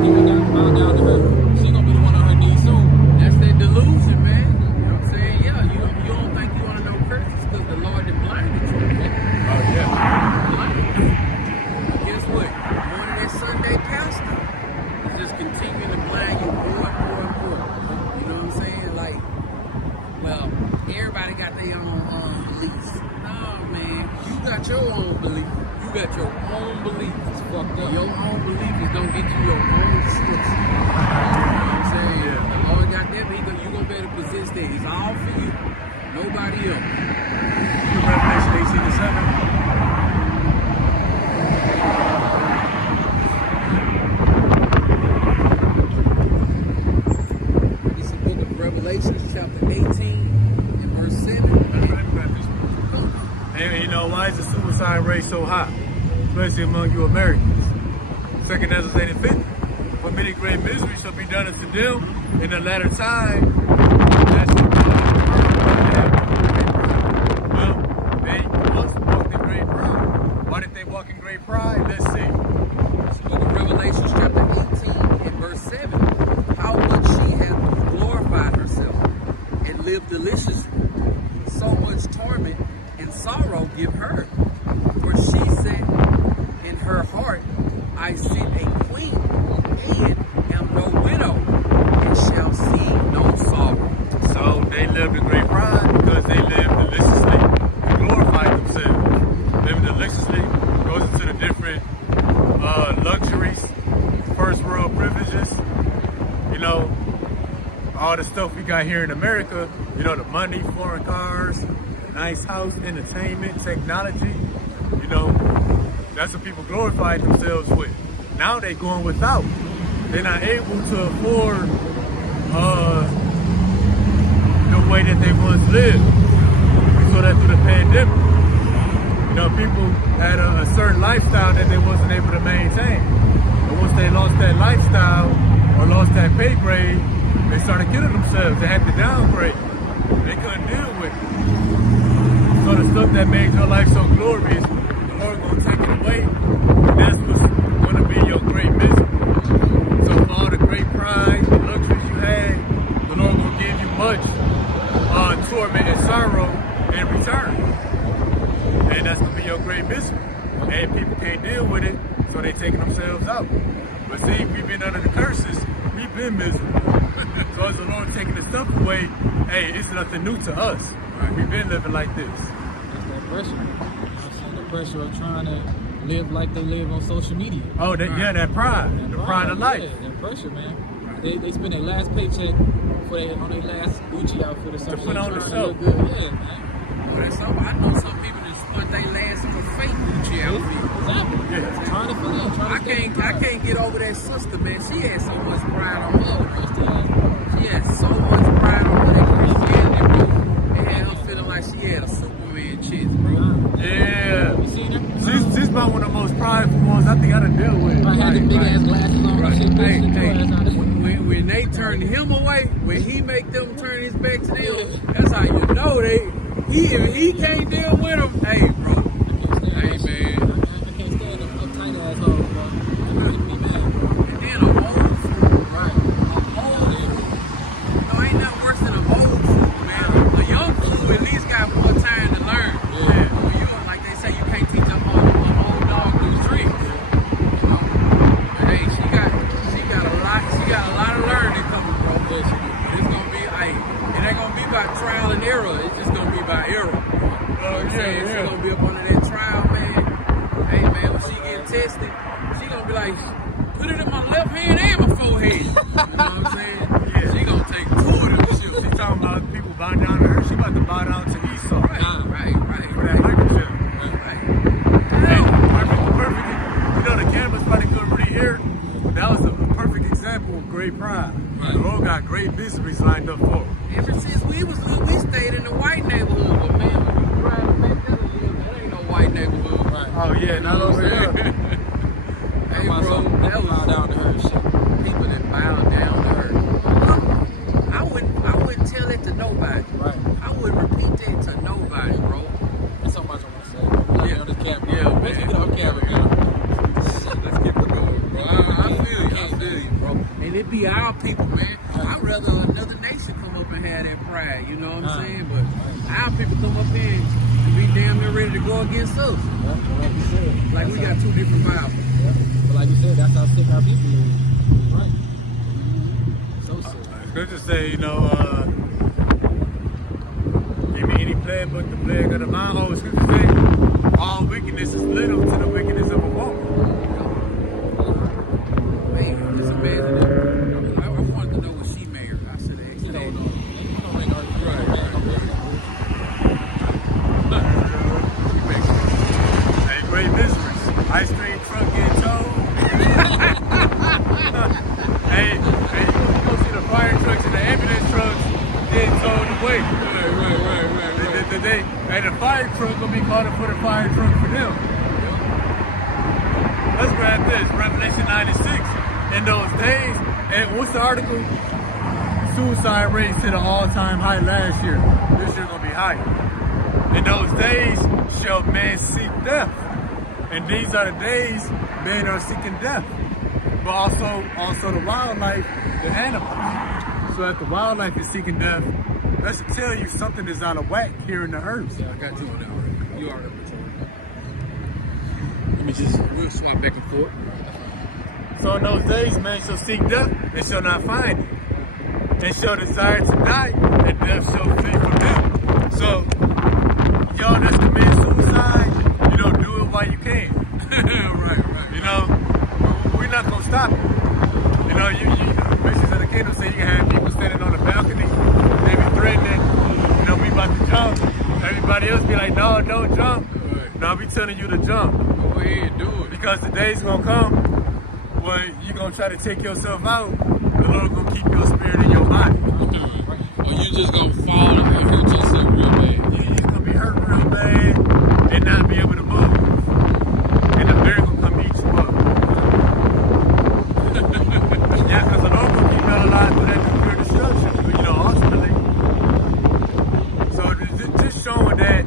people got bound down to her. She gonna be the one on her knees soon. That's that delusion, man. You know what I'm saying? Yeah, you don't think you want to know curses because the Lord done blinded you. Oh yeah. Guess what? Going to that Sunday pastor is just continuing to blind you more and more and more. You know what I'm saying? Like, well, everybody got their own beliefs. No, man, you got your own belief. You got your own belief. It's fucked up. Your own belief is gonna get you your own shit. You know what I'm saying? Yeah. The Lord got that, but you gonna be able to possess that. It's all for you. Nobody else. Revelation 18:7. It's the book of Revelation, chapter 18 and verse 7. And you know, why is the suicide rate so high? Especially among you Americans. 2 Thessalonians 8:50. For many great misery shall be done unto them in the latter time. Well, they once walked in great pride. Why did they walk in great pride? Let's see. It's the book of Revelation, chapter 18 and verse 7. How would she have glorified herself all the stuff we got here in America, you know, the money, foreign cars, nice house, entertainment, technology, you know, that's what people glorify themselves with. Now they going without. They're not able to afford the way that they once lived. We saw that through the pandemic. You know, people had a certain lifestyle that they wasn't able to maintain. And once they lost that lifestyle or lost that pay grade, they started killing themselves. They had to downgrade. They couldn't deal with it. So the stuff that made your life so glorious, the Lord gonna take it away. And that's what's gonna be your great misery. So for all the great pride, the luxuries you had, the Lord gonna give you much torment and sorrow in return. And that's gonna be your great misery. And people can't deal with it, so they taking themselves out. But see, we've been under the curses, we've been miserable. So as the Lord taking the stuff away, hey, it's nothing new to us. We've been living like this. It's that pressure. I'm saying the pressure of trying to live like they live on social media. Oh, yeah, that pride, the pride of life. Yeah, that pressure, man. They spend their last paycheck on their last Gucci outfit or something. To put on the trying show. look good. Yeah, man. I know some people that spent their last for fake Gucci outfit. Exactly. Yeah. Trying to fit in. I can't get over that sister, man. She had so much pride on her. She had so much pride on her that Christianity, bro. It had her feeling like she had a Superman chest, bro. Yeah. You seen her? She's about one of the most prideful ones I think I done deal with. I had the big ass glasses on. Right. Shit, bitch, get your ass out of here. When they turn him away, when he make them turn his back to them, that's how you know he can't deal with them. Hey, bro. Hey, man. I can't stand them tight assholes, bro. I make me mad. And then a old fool. Right. A old fool. No, ain't nothing worse than a old fool, man. A young fool at least got more time to learn. Yeah. When you, like they say, you can't teach an old dog new tricks. You know? But hey, she got a lot of learning coming, bro. It's gonna be, it ain't gonna be by trial and error. It's just gonna be by error. You know what I'm saying? She gonna be up under that trial, man. Hey, man, when she get tested, she gonna be like, put it in my left hand and my forehead. You know what I'm saying? Yeah. She gonna take two of them shit. She's talking about people bowing down to her. She about to bow down to Esau. Right. For that microchip. Hey, perfect. You know, the cameras probably couldn't really hear, but that was a perfect example of great pride. Right. The Lord got great miseries lined up for her. Ever since we was little, we stayed in the white neighborhood, but man, when you ride back there, that ain't no white neighborhood. Right. Oh, yeah, not over here. Hey, My bro, son, that bow was down to her and shit. people that bowed down to her. I wouldn't tell it to nobody. Right. I wouldn't repeat that to nobody, bro. That's so much I want to say. Yeah. On this camera. Yeah, man. Let's get on camera, man. Let's keep it going, bro. I feel you, bro. And it be our people, man. I'd rather another nation come up and have that pride, you know what I'm saying? But our people come up here and be damn near ready to go against us. Yeah, like you said. Like we got two different vibes. Yeah. But like you said, that's how sick our people is. Right. So sick. Scripture say, you know, give me any plague but the plague of the mind. Oh, Scripture say, all wickedness is little to the wickedness of a woman. Man, just imagine that. I wanted to know what she married. I should have asked You that. don't know. You don't make our Hey, great miseries. Ice cream truck getting towed. hey, you go see the fire trucks and the ambulance trucks getting towed away. Right. Hey, the fire truck gonna be called up for the fire truck for them. Let's grab this, Revelation 96. In those days, and what's the article? Suicide rates hit an all-time high last year. This year gonna be higher. In those days shall man seek death. And these are the days men are seeking death. But also the wildlife, the animals. So if the wildlife is seeking death, that should tell you something is out of whack here in the earth. Yeah, I got you on that one. You already we'll swap back and forth. So in those days, man shall seek death and shall not find it. And shall desire to die, and death shall flee from them. So, y'all that's committing suicide, you know, do it while you can. Right. You know, we're not gonna stop it. You know, Missions of the Kingdom say you can have people standing on the balcony y'all don't jump, Right. now be telling you to jump. Go ahead, do it. Because the day's gonna come when you're gonna try to take yourself out, the Lord gonna keep your spirit in your body. Or you just gonna fall and hurt yourself real bad. You're gonna be hurt real bad and not be able to move. And the bear gonna come eat you up. Yeah, because the Lord gonna keep you alive for that nuclear destruction, ultimately. So just showing that,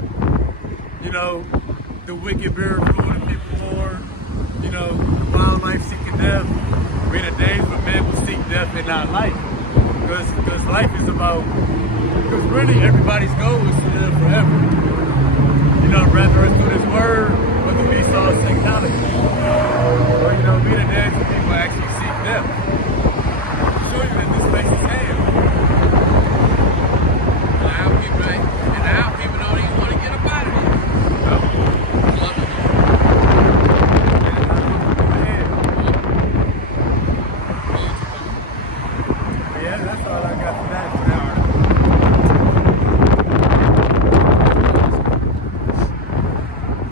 the wicked bear rule the people more, wildlife seeking death. We're in the days when men will seek death and not life. Because life is about, because really everybody's goal is to live forever. Rather it's through this word or through Esau's technology. Or, be the days when people actually seek death. To show you that this place is hell. And our people don't even want to get up out of it. Love it. Yeah, that's all I got for that. For that.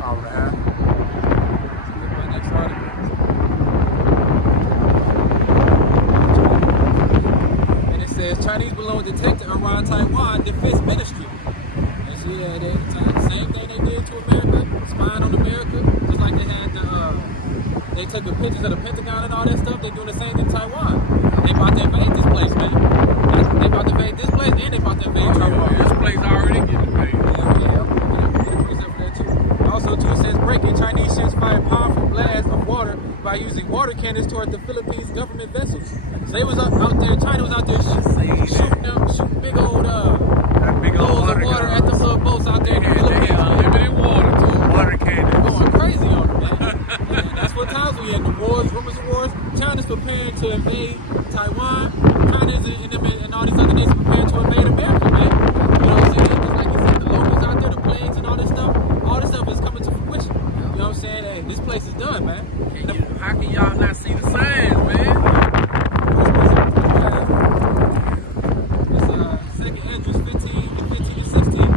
All right. My next article. And it says Chinese balloon detected around Taiwan Defense Ministry. And so, yeah, the same thing they did to America, spying on America, just like they had they took the pictures of the Pentagon and all that stuff. They doing the same thing in Taiwan. They about to invade this place, man. They about to invade this place and they about to invade Taiwan. This place already getting paid. Also, too, it says breaking Chinese ships fired powerful blasts of water by using water cannons toward the Philippines government vessels. So they was out there, China was out there shooting big old Big old loads of water at the little boats out there in the Philippines. Unlimited water too. Water cannons. Going crazy on them, man. And that's what times we in the wars, rumors of wars. China's preparing to invade Taiwan. China's and all these other nations preparing to invade America, man. You know what I'm saying? Just like you said, the locals out there, the planes and all this stuff is coming to fruition. You know what I'm saying? Hey, this place is done, man. How can y'all not see the signs, man? It's 2nd Andrews 15 and 16.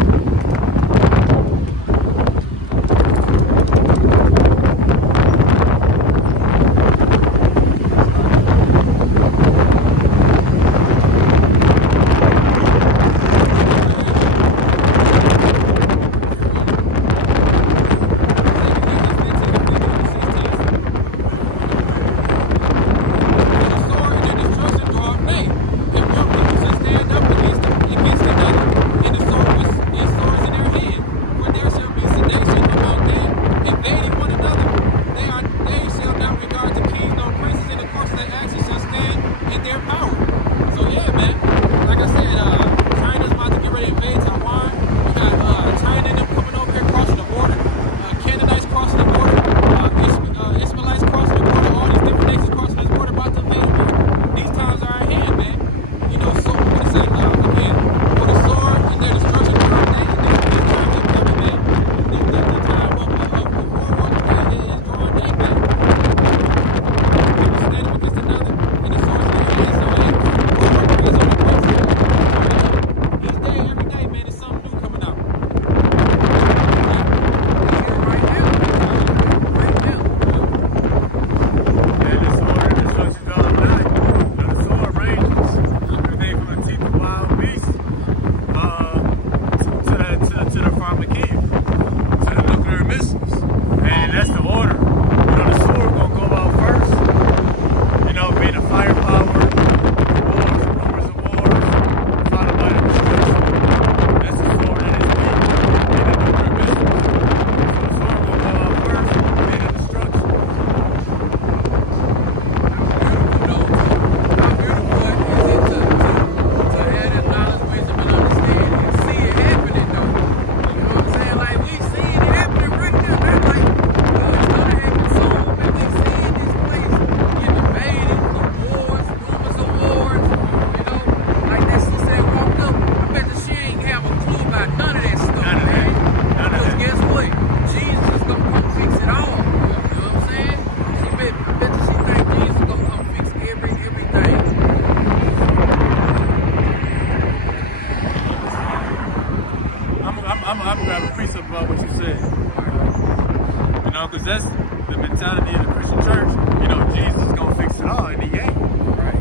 the mentality of the Christian church, you know, Jesus is gonna fix it all, and he ain't. Right.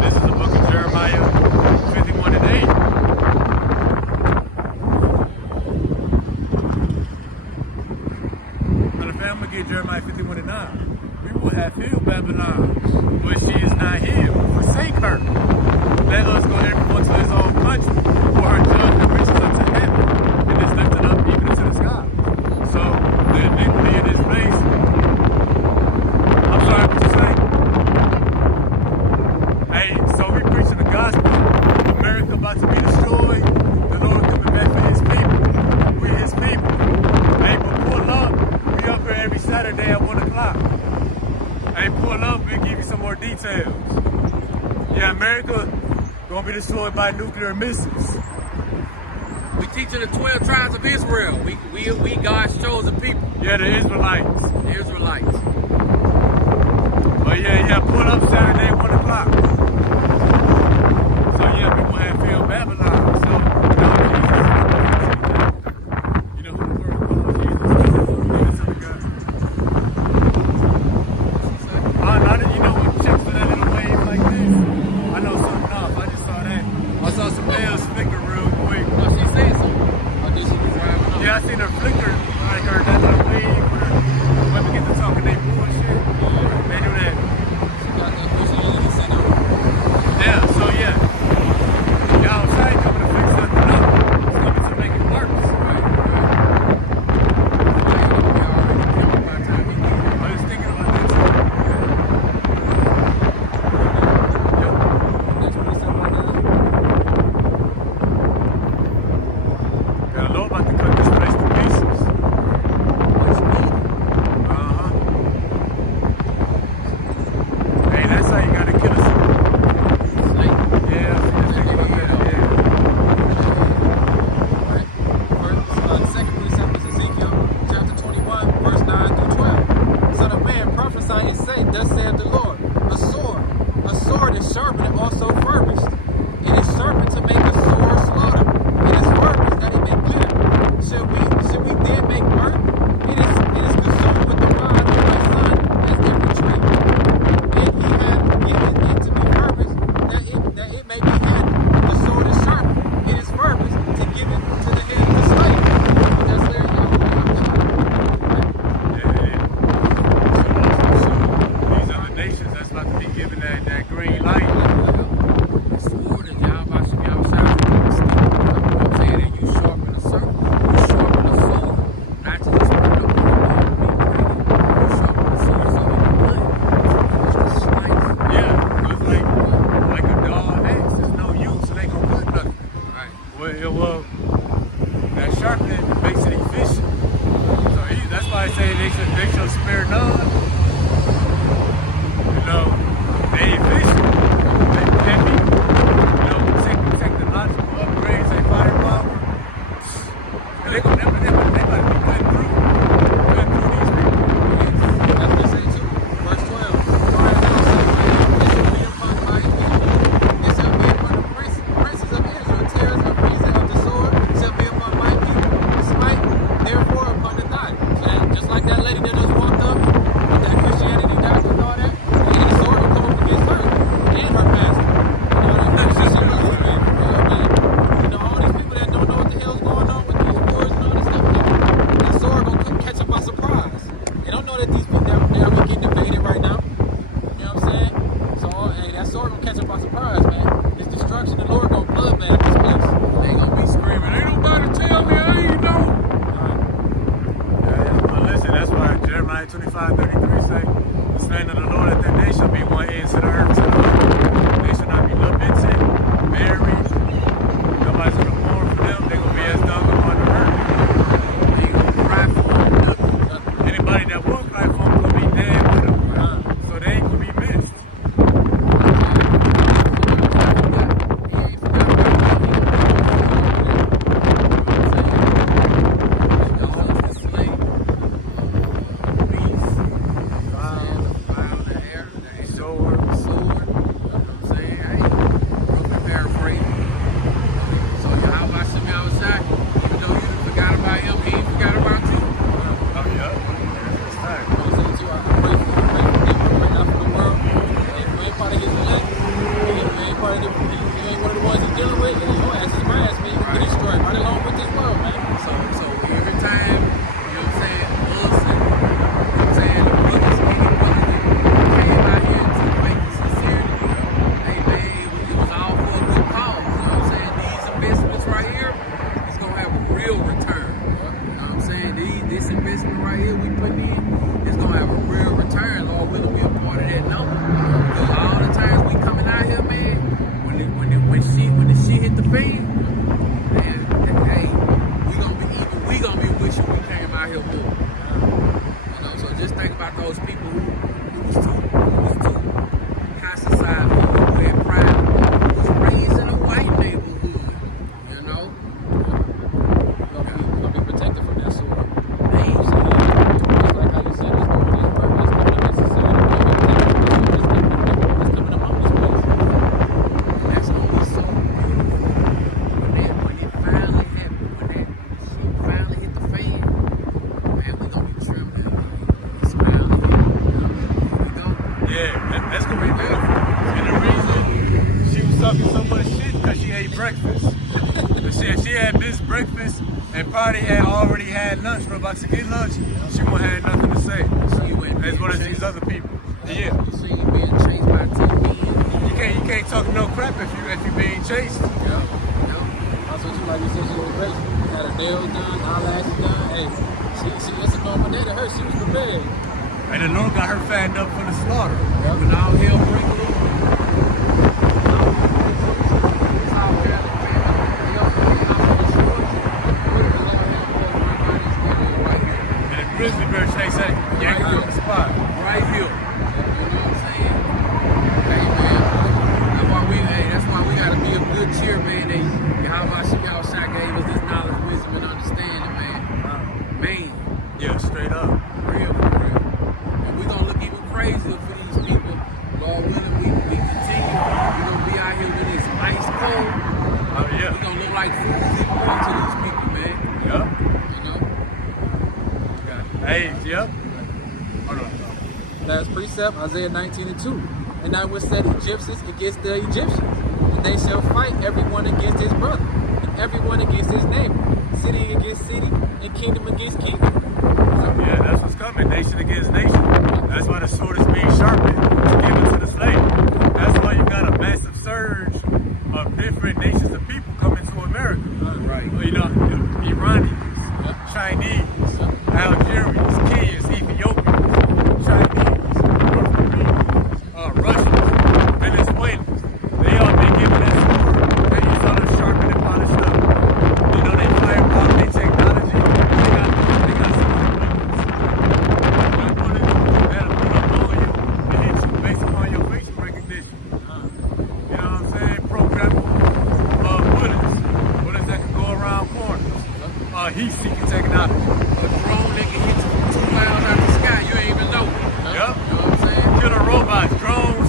This is the book of Jeremiah 51 and 8. Now the family get Jeremiah 51 and 9. We will have healed Babylon, but she is not healed. Forsake her. Let us go everyone to his own country, for her judgment reaches unto heaven, and is lifted up even into the sky. So the iniquity in this place. I'm sorry, what you say? Hey, so we preaching the gospel. America about to be destroyed. The Lord coming back for his people. We his people. Hey, but pull up. We up here every Saturday at 1 o'clock. Hey, pull up, we'll give you some more details. Yeah, America gonna be destroyed by nuclear missiles. We teaching the 12 tribes of Israel. We God's chosen people. Yeah, the Israelites. The Israelites. But yeah, pull up Saturday at 1 o'clock. So yeah, we gonna have Phil Babylon. So, you know who the word calls Jesus. Jesus is the God. You know what checks for that little wave like this? I know something off. I just saw that. I saw some bells flicker real quick. Oh, she said something. Oh, did she be driving up? Yeah, I seen her flicker like her that little wave where women get to talking they bullshit. They do that. She got that pussy in the center. Yeah, so yeah. Y'all outside coming to fix something up. It's coming to make it worse. Right. Yeah, we already killed by the time he gets I was thinking about that too. Yep. That's what he said about that. Got a law about to cut this place to pieces. What's needed? Uh-huh. Hey, that's how you gotta kill us. Slate. Yeah, I think about that. Yeah. Right? The second precept is Ezekiel chapter 21, verse 9 through 12. Son of man, prophesy and say, thus saith the Lord, a sword is sharpened and also furbished. It is sharpened to make a sword slaughter. It is furbished that it may glitter. Should we then make burnt? It is consumed with the rod of my son as every tree. And he hath given it to be furbished that it may be handled. The sword is sharpened. It is furbished to give it to the hand of the slave. That's there you go. These other nations that's about to be given that green light. The sword is y'all about to be outside. I'm saying that you sharpen a circle, you sharpen a sword, not just a sword. You sharpen a sword so it can cut. It's just slice. Yeah, it's like a dog axe. There's no use, so they gonna cut nothing. Right. Well, that sharpening makes it efficient. So that's why I say they should spare none. You know, they efficient. They can be, you know, technological upgrades, they firepower. And they might be cutting through these people. That's what it says too. Verse 12. It shall be upon the princes of Israel. Terrors of reason of the sword shall be upon my people. Smite therefore upon the thigh. So that, just like that lady that just walked up with that Christianity doctrine and all that, and the sword will come up against her and her pastor. You know, that's just she believe in. You know, all these people that don't know what the hell's going on with these wars and all this stuff, that sword gonna catch them by surprise. They don't know that these people that we getting invaded right now. You know what I'm saying? So, hey, that sword gonna catch them by surprise, man. This destruction, the Lord gonna bloodbath this place. They gonna be screaming, ain't nobody tell me, I ain't know. Well, listen, that's why Jeremiah 25:33 say, the slain of the Lord at that day shall be one end to the earth to the other. They shall not be lamented, married. Nobody's gonna mourn for them. They're gonna be as dung upon the earth. They gonna cry for nothing. Anybody that won't cry for them gonna be dead with them. So they ain't gonna be missed. He ain't forgot about me. Sword. investment right here we putting in is gonna have a real return, or will it be a part of that number? Because all the times we coming out here, man, when the shit hit the fan, man, hey, we gonna be wishing we came out here more. You know, so just think about those people who was too high society, who had pride, who was raised in a white neighborhood, you know. You're gonna be protected from that sword. Hey, Just like how you said, it's going to be purpose, coming necessary. It's coming among this place. that's gonna be so beautiful when it finally happened, when that shit finally hit the fan, man, we gonna be trembling. It's finally here. Here we go. Yeah, that's gonna be beautiful. And the reason she was talking so much shit because she ate breakfast. she had missed breakfast and probably had already had lunch. We're about to get lunch. She won't have nothing to say. She went As well as these other people. Yeah. You see you being chased by 10 men. You can't talk no crap if you being chased. Yeah. Also, too, like you said, she was great. Had her nails done, eyelashes done. Hey, she it's a normal day to her. She was prepared. And the Lord got her fattened up for the slaughter. When all hell break loose. It's all valid, man. Hey, yo, I'm on the shores. Look at the Lord have more of my body standing right here. And the grizzly bear chase that yanked her on the spot. Right here. You know what I'm saying? Hey, man. That's why we gotta be a good cheer, man. And how about y'all Shai gave us this knowledge, wisdom, and understanding, man. Man. Yeah, straight up. Real for real. And we're gonna look even crazier for these people. Lord willing, we continue. We're gonna be out here when it's ice cold. Oh yeah. We're gonna look like fools equal to these people, man. Yep. You know? Hey, yep. Hold on. Last precept, Isaiah 19:2. And I will set Egyptians against the Egyptians, and they shall fight everyone against his brother, and everyone against his neighbor, city against city, and kingdom against kingdom. Yeah, that's what's coming. Nation against nation. That's why the sword is being sharpened to give it to the slave. That's why you got a massive surge of different nations of people coming to America. Right. Well, you know, Iranians, Chinese, Algerians, Kenyans, Ethiopians, Chinese, North Koreans, Russians, Venezuelans. They all been given that sword. They use all the sharpened and polished up. You know, they firepower, they technology. They got some that'll put up on you and hit you based upon your facial recognition. You know what I'm saying? Programmable bullets that can go around corners. Heat-seeking technology. A drone that can hit you 2 miles out the sky, you ain't even know. Yep. You know what I'm saying? Killer robots, drones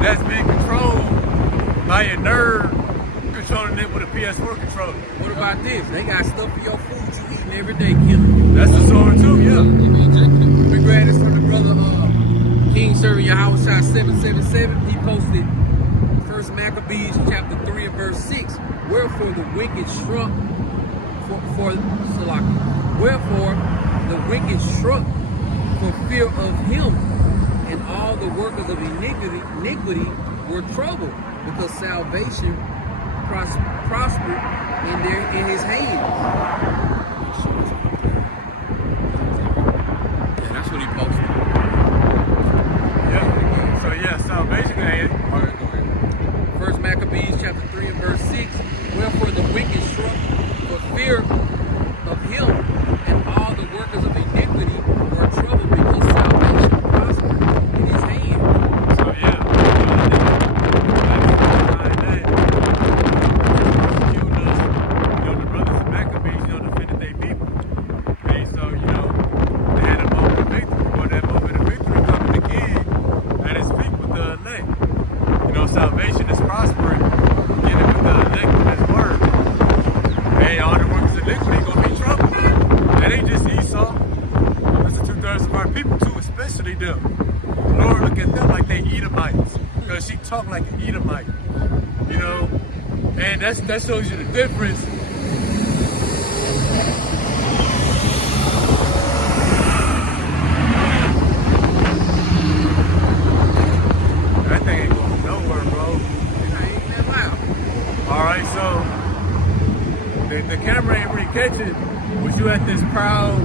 that's being controlled by a nerd controlling it with a PS4 controller. What about this? They got stuff for your food you eating every day, killing. That's the sword too, yeah. We grabbed this from the brother King Serving Yahweh Shai 777. He posted 1 Maccabees chapter 3 and verse 6. Wherefore the wicked shrunk for Salaki. Wherefore the wicked shrunk for fear of him, and all the workers of iniquity were troubled, because salvation prospered in his hands. Yeah, that's what he posted. Yeah. So yeah, salvation ain't. All right, go ahead. 1 Maccabees chapter 3 and verse 6. Wherefore the wicked shrunk for fear of him, and all the workers of iniquity were troubled, because salvation prospered in his hand. So yeah. The brothers of Maccabees, defended their people. Okay, so they had a moment of victory. But that moment of victory coming again, and it's speak with the elect. Salvation is prospering. Get it with the elect with his word. Hey, all the workers of iniquity gonna be trouble. That ain't just Esau. That's the 2/3 of our people too, especially them. Lord, look at them like they Edomites. Because she talk like an Edomite. And that shows you the difference. That thing ain't going nowhere, bro. Ain't that loud. Alright, so the camera ain't really catching, but you at this proud,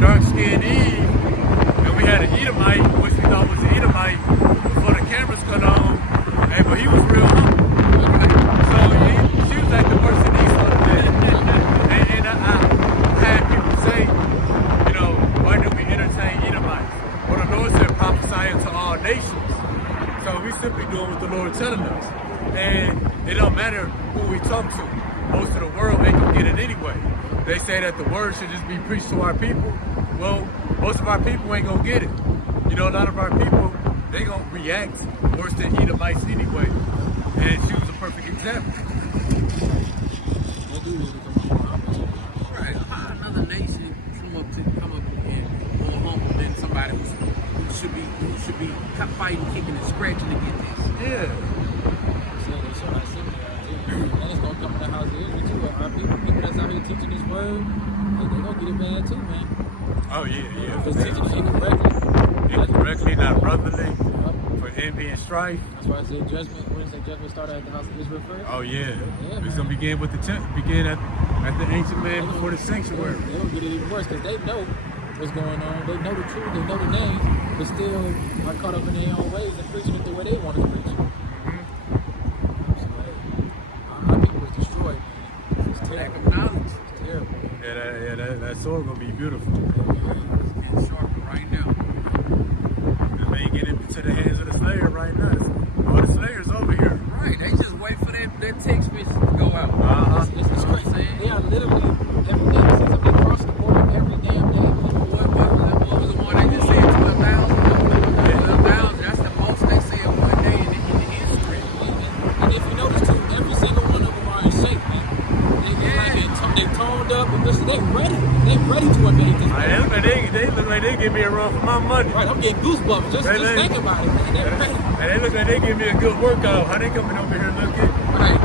dark-skinned Eve, and we had an Edomite, which we thought was an Edomite, before the cameras cut on. Hey, but he was real humble. So she was like the worst in Esau today. And I had people say, you know, why do we entertain Edomites? Well, the Lord said prophesying to all nations. So we simply doing what the Lord telling us. And it don't matter who we talk to. Most of the world ain't gonna get it anyway. They say that the word should just be preached to our people. Well, most of our people ain't gonna get it. You know, a lot of our people, they gonna react worse than Edomites anyway. And she was a perfect example. Right. How another nation come up and more humble than somebody who should be fighting, kicking, and scratching to get this. Yeah. So they show that similar too. And it's gonna come to the house of Israel too. Our people that's out here teaching this word, they gonna get it bad too, man. Oh yeah. Because teaching it incorrectly. Incorrectly, not brotherly, for envy and strife. That's why I said judgment. When is the judgment started at the house of Israel first? Oh yeah. Yeah, It's gonna begin with the begin at the ancient man before the sanctuary. They don't get it even worse because they know what's going on. They know the truth. They know the name, but still are caught up in their own ways and preaching it the way they want to preach it. So, our people was destroyed, man. It's Lack terrible. of knowledge. It's terrible. Yeah, that sword gonna be beautiful. It's getting sharper right now. It may get into the hands of the slayer right now. All the slayers over here. Right. They just wait for that text message to go out. It's crazy. They are literally every day. It seems like they cross the border every damn day. What was the one they just said 12,000? 12,000. That's the most they say in one day in the history. And if you notice too, every single one of them are in shape, man. They toned up, and listen, they ready. They ready to invade this. They look like they give me a run for my money. Right, I'm getting goosebumps just thinking about it, man. They're ready. And they look like they give me a good workout. How they coming over here looking? Right.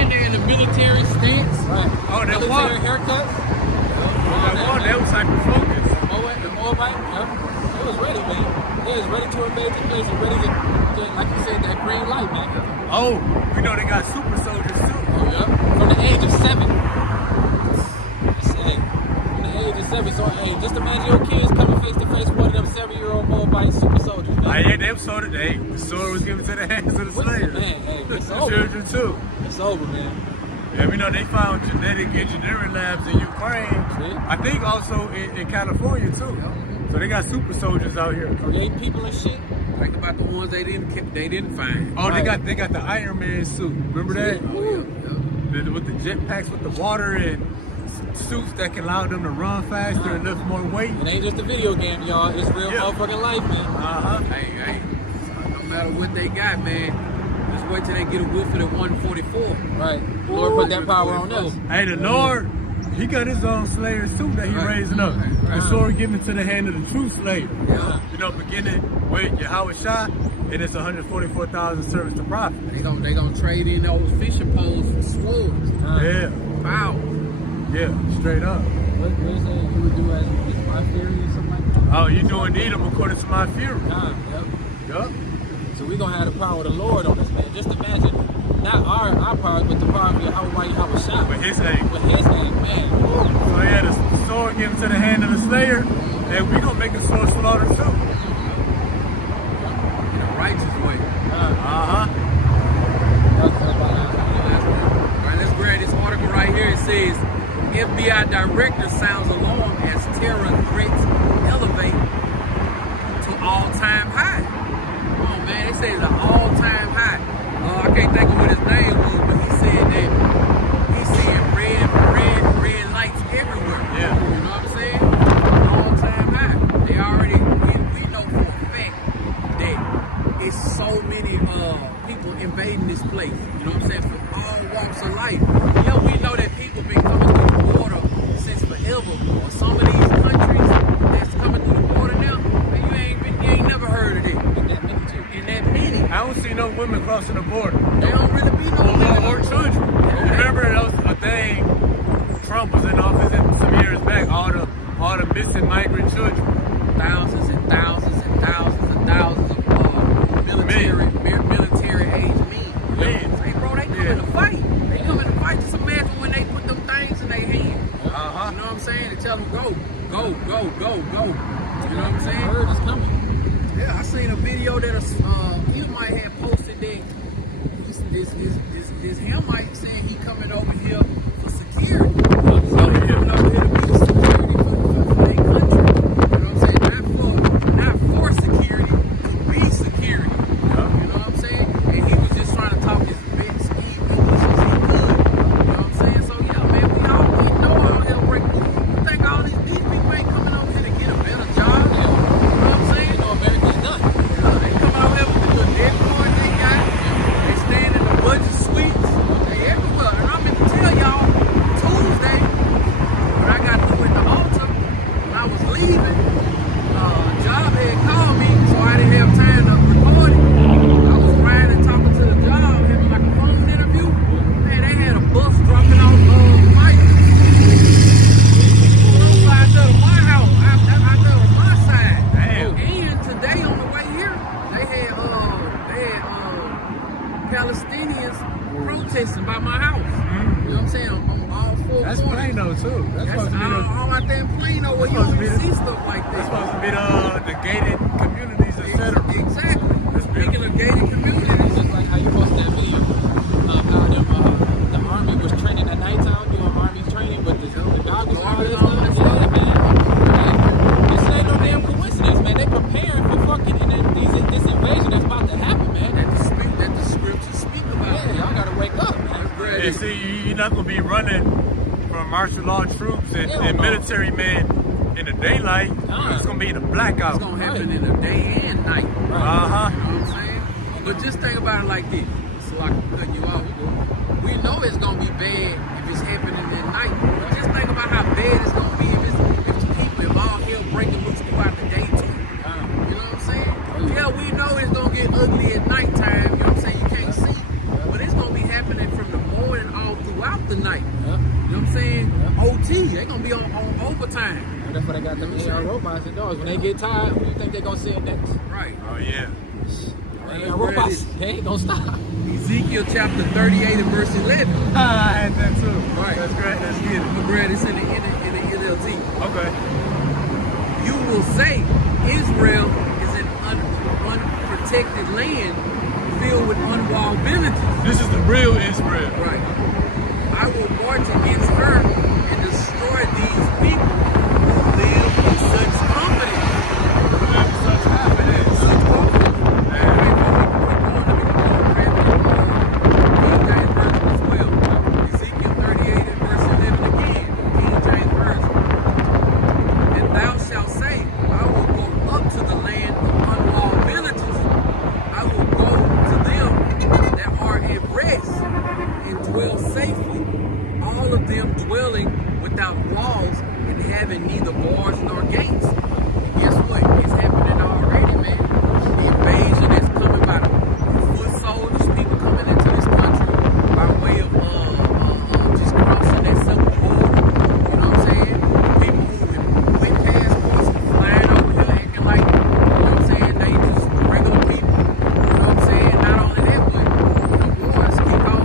And they're in the military stance. Right. Oh, they military walk. haircuts. That was hyper-focused. The Moabite, yep. They was ready, man. They was ready to invade the place and ready to like you said, that green light, man. Oh, we know they got super soldiers too. Oh, yeah. From the age of 7. Hey, from the age of 7. So, hey, just imagine your kids coming face to face with one of them 7-year-old Moabite super soldiers, man. Yeah, them soldiers. Hey, the sword was given to the hands of the slayers. Man, hey, it's The over. children too. It's over, man. Yeah, we know they found genetic engineering labs in Ukraine. See? I think also in California too. So they got super soldiers out here. Creating people and shit. Think about the ones they didn't find. Oh, Right. they got the Iron Man suit. Remember that? Oh, yeah. With the jetpacks with the water and suits that can allow them to run faster and lift more weight. It ain't just a video game, y'all. It's real Yeah. motherfucking life, man. Hey, no matter what they got, man, just wait till they get a whiff of the 144. Right. Lord put that power on us. Hey, the Lord, he got his own slayer suit that he Right. raising up. Right. The sword given to the hand of the true slayer. Yeah. You know, beginning with Yahweh Shah, and it's 144,000 servants to prophet. They gonna trade in those fishing poles for swords. Yeah, Wow. yeah, straight up. What is it you would do as my theory or something like that? Oh, you doing Edom according to my fury. Yep. Yup. So we gonna have the power of the Lord on us, man. Just imagine, not our power, but the power of Yahweh Shah. With his name. With his name, man. So yeah, the sword given to the hand of the slayer, and we gonna make a sword slaughter too. In a righteous way. Uh-huh. All right, let's grab this article right here. It says, FBI director sounds alarm as terror threats elevate to all-time high. Come on, man. They say it's an all-time high. I can't think of what his name was, but he said that he's seeing red lights everywhere. Yeah. You know what I'm saying? All-time high. They already, we know for a fact that it's so many people invading this place. You know what I'm saying? From all walks of life. Yeah, we know that people been coming through the border since forever. But some of these countries that's coming through the border now, man, you ain't never heard of it. And that many. I don't see no women crossing the border. They don't really be no women. Or children. Remember that was a thing. Trump was in office some years back. All the missing migrant children. Thousands and thousands and thousands and thousands of military age men. Say, bro, they coming to fight. They coming to fight. Just imagine when they put them things in their hand. You know what I'm saying? And tell them go. go. You know what I'm saying? Word is coming. Yeah, I seen a video that you might have posted that this Hamite saying he coming over here for security. So he coming over here to be security for their country. You know what I'm saying? Not for security, to be security. You know what I'm saying? And he was just trying to talk his best English as he could. You know what I'm saying? So yeah, man, we know all hell break loose. You think all these people ain't coming over here to get a better job? You know what I'm saying? You know America's done. They come out here with the little dead board they got. They stand in the budget suites. They everywhere. And I'm gonna tell y'all, Tuesday, when I got through at the altar, when I was leaving, Job had called me, so I didn't have time to record it. I was riding, talking to the job, having like a phone interview. Man, they had a bus dropping off Mike. Outside of my house, out of my side. Damn. And today on the way here, they had Palestinians protesting by my house. You know what I'm saying? On all four That's corners. Plano too. That's supposed to be the, all out there in Plano where you supposed to don't be even the- see stuff like that's that. supposed to be the gated communities, etc. Exactly. That's Speaking of gated communities, Just like how you posted that video. The army was training at nighttime, doing army training with the goggles and all that stuff. Yeah, man. Like, this ain't no damn coincidence, man. They preparing for fucking this invasion that's about to happen, man. that the scriptures speak about. Yeah, y'all gotta wake up, man. Yeah, see, you're not gonna be running from martial law troops and Hell no. military men in the daylight. Nah. It's gonna be the blackout. It's gonna happen in the day and night. Uh You huh. know what I'm saying? But just think about it like this. It's like I'm cutting you off. We know it's gonna be bad if it's happening at night. Just think about how bad it's gonna be if all hell breaking loose throughout the day too. You know what I'm saying? Yeah, we know it's gonna get ugly at nighttime. You know what I'm saying? You can't see, but it's gonna be happening from the morning all throughout the night. Yeah. You know what I'm saying? OT, they gonna be on overtime. And that's why they got them AI robots and dogs. When they get tired, who you think they gonna send next? Right. Oh yeah. AI robots, they ain't gonna stop. Ezekiel chapter 38 and verse 11. I had that too. Right. That's great. Let's get it. But Brad, it's in the NLT. Okay. You will say Israel is an unprotected land filled with unwalled villages. This is the real Israel. Right. I will march against her and destroy these people who live in such company. Such happiness. Such company. Ezekiel 38 and verse 11 again, King James Version. And thou shalt say, I will go up to the land of unwalled villages. I will go to them that are at rest and dwell safely, all of them dwelling without walls and having neither bars nor gates. And guess what? It's happening already, man. The invasion that's coming by foot soldiers, people coming into this country by way of just crossing that southern border. You know what I'm saying? People who with passports flying over here acting like, you know what I'm saying, they just regular people. You know what I'm saying? Not only that, but the wars kick off.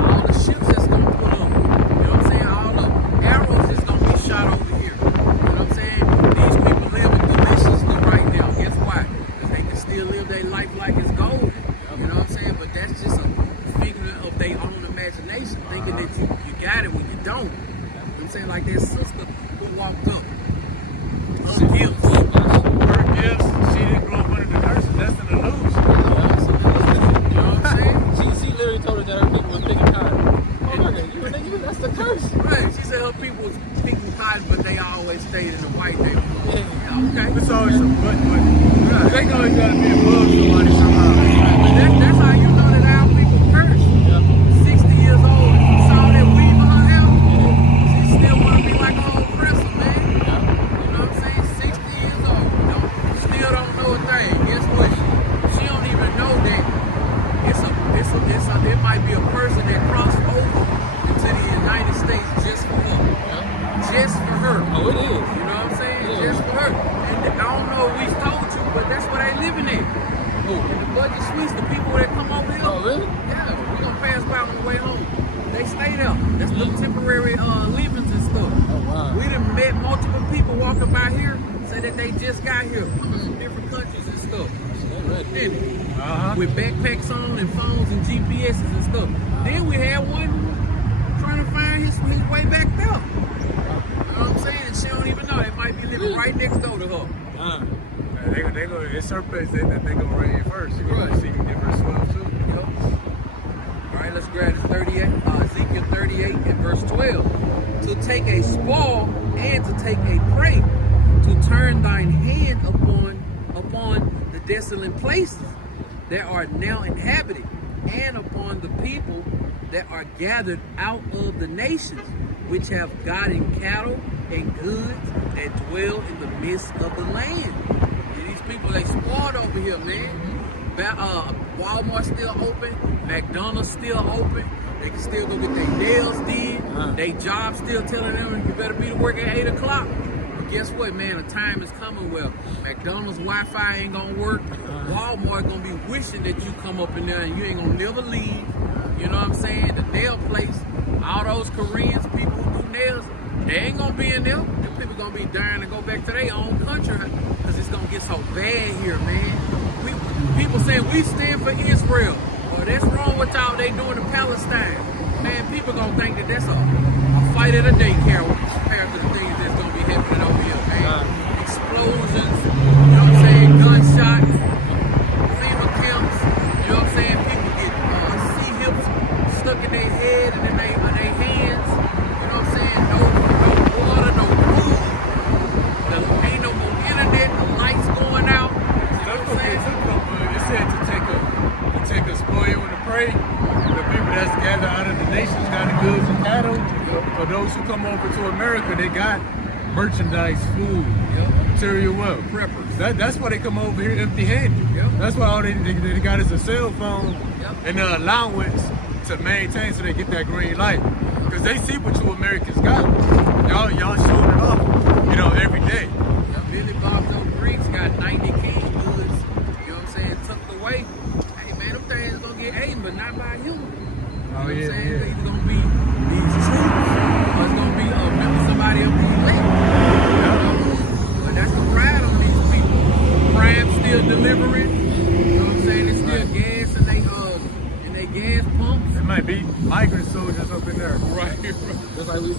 All the ships that's gonna pull up. You know what I'm saying? All the arrows that's gonna be shot over here. You know what I'm saying? These people living deliciously right now. Guess why? Because they can still live their life like it's gold. You know what I'm saying? But that's just a figment of their own imagination, thinking that you got it when you don't. You know what I'm saying? Like that sister who walked up. Her gifts. Her gifts, she didn't grow up under the curses. That's an illusion. You know what I'm saying? She literally told us that her people was picking cotton. Oh, look at you, that's the curse. Right. She said her people was picking cotton, but they always stayed in the white neighborhood. Yeah. Yeah, okay. It's always some but they always gotta be above somebody somehow. But that's how you know that our people cursed. Yeah. 60 years old, you saw that weave in her hair. She still want to be like an old Crystal, man. You know what I'm saying? 60 years old. Still don't know a thing. Guess what? She don't even know that it might be a person that crossed over into the United States just for her. Just for her. Oh, it is. You know what I'm saying? Yeah. Just for her. And I don't know if we told you, but that's where they living in. Oh, In the budget suites, the people that come over here. oh really? Yeah, we gonna pass by on the way home. They stay there. That's little temporary livings and stuff. Oh, wow. We done met multiple people walking walk about here, say that they just got here from different countries and stuff. Didn't it? With backpacks on and phones and GPSs and stuff. Then we had one trying to find his way back there. You know what I'm saying? And she don't even know. They might be living right next door to her. They go. It's her place that they gonna raid first. You gonna see them different swells too. Yep. All right, let's grab this 38, Ezekiel 38 and verse 12. To take a spoil and to take a prey, to turn thine hand upon the desolate places that are now inhabited, and upon the people that are gathered out of the nations, which have gotten cattle and goods that dwell in the midst of the land. And these people, they spoiled over here, man. Walmart still open, McDonald's still open. They can still go get their nails did. They job still telling them you better be to work at 8 o'clock. But guess what, man? A time is coming where McDonald's Wi-Fi ain't gonna work. Walmart gonna be wishing that you come up in there and you ain't gonna never leave. You know what I'm saying? The nail place, all those Koreans, people who do nails, they ain't gonna be in there. Them people gonna be dying to go back to their own country because it's gonna get so bad here, man. People say we stand for Israel. Well, that's wrong with y'all. They doing in Palestine. Man, people gonna think that that's a fight at a daycare compared to the things that's gonna be happening over here, man. Explosions, you know what I'm saying? Gunshots, FEMA camps, you know what I'm saying? People get C-hips stuck in their head and in their hands. You know what I'm saying? No water, no food. Ain't no more internet, the lights going out. It said to take a spoil and a prey. The people that's gathered out of the nations got the goods and cattle. For those who come over to America, they got merchandise, food, material wealth. Preppers. That's why they come over here empty-handed. That's why all they got is a cell phone and the allowance to maintain so they get that green light. Because they see what you Americans got. Y'all showing it off, you know, every day. Billy Bob Joe Briggs got 90 king goods, you know what I'm saying, tucked away. Hey man, them things gonna get eaten, but not by you. You know what I'm saying? It's either gonna be these troops or it's gonna be somebody up who's late. But that's the pride on these people. Prime still delivering, you know what I'm saying? It's still gas in they gas pumps. It might be migrant soldiers up in there. Right. Just like we was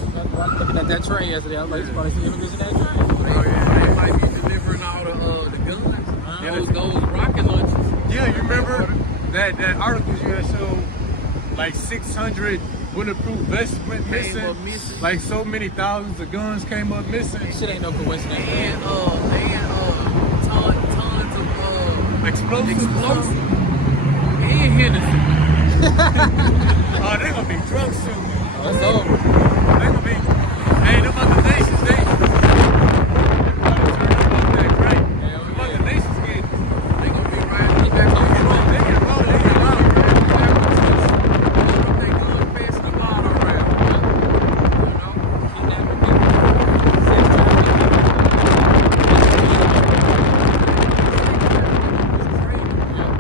looking at that train yesterday. I was like, it's probably some immigrants in that train. They might be delivering all the guns, those rocket launchers. Yeah, you remember that article you had showed like 600 bulletproof vests went missing. Like so many thousands of guns came up missing. Shit ain't no coincidence. And tons of Explosives. And Henderson. Oh, they gonna be drunk soon. Oh, it's over. They gonna be. Hey, them other nations, they other nations get. They gonna be riding back on the road. They get rolled. They going passing the ball around.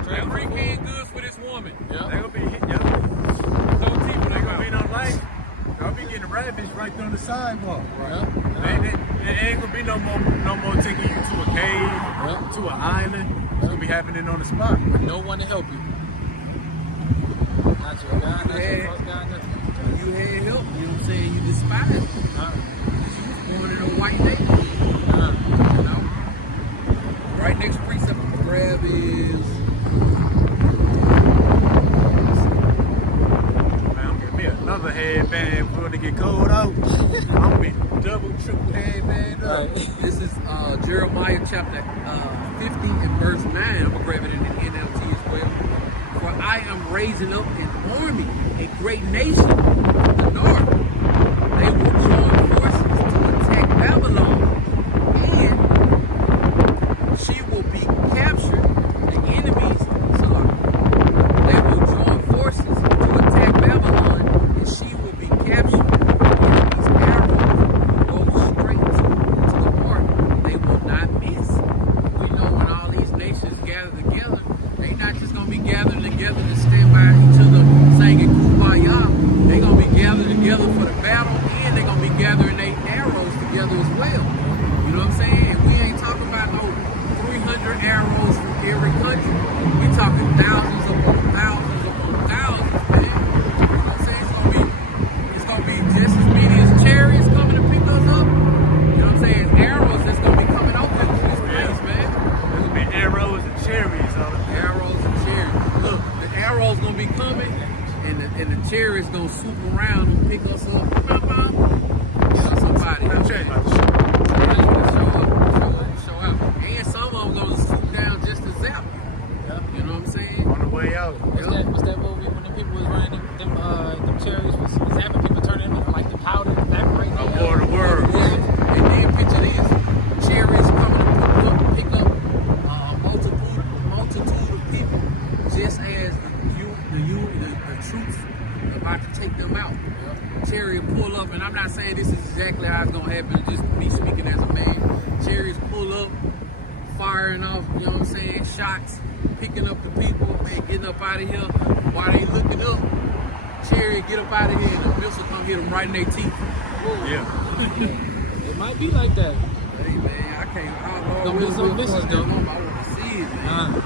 That free canned goods for this woman. They gonna be hit. They gonna be no life. They'll be getting ravaged right there on the sidewalk. It ain't gonna be no more taking you to a cave, to an island. It's gonna be happening on the spot. No one to help you. Not your guy, not your first guy, nothing. You had help, you know what I'm saying? You despise it. You was born in a white nation. You know? Right next precept to grab is Another headband for it to get cold out. I'm gonna be double, triple headband up. This is Jeremiah chapter 50 and verse 9. I'm gonna grab it in the NLT as well. For I am raising up an army, a great nation, the north. They will join forces to attack Babylon, and she will be captured. The enemies, they will join forces to attack Babylon. She will be captured. These arrows go straight to the mark. They will not miss. We know when all these nations gather together, they not just gonna be gathered together to stand by each other singing Kumbaya. They gonna be gathered together for swoop around and pick us up. Get us somebody. I'm changing my shit. Show out. And some of them gonna swoop down just to zap you. You know what I'm saying? On the way out. What's that movie when the people was running them cherries was zapping people turning them into like the powder evaporating? War the world. Yeah. And then picture this. Cherries coming to pick up a multitude of people just as the troops are about to take them out. Chariot pull up, and I'm not saying this is exactly how it's gonna happen, just me speaking as a man. Chariots pull up, firing off, you know what I'm saying, shots, picking up the people, man, getting up out of here. While they looking up, Chariot get up out of here, and the missile come hit them right in their teeth. Yeah. It might be like that. Hey man, I can't. Gonna be some misses, though. I want to see it, man.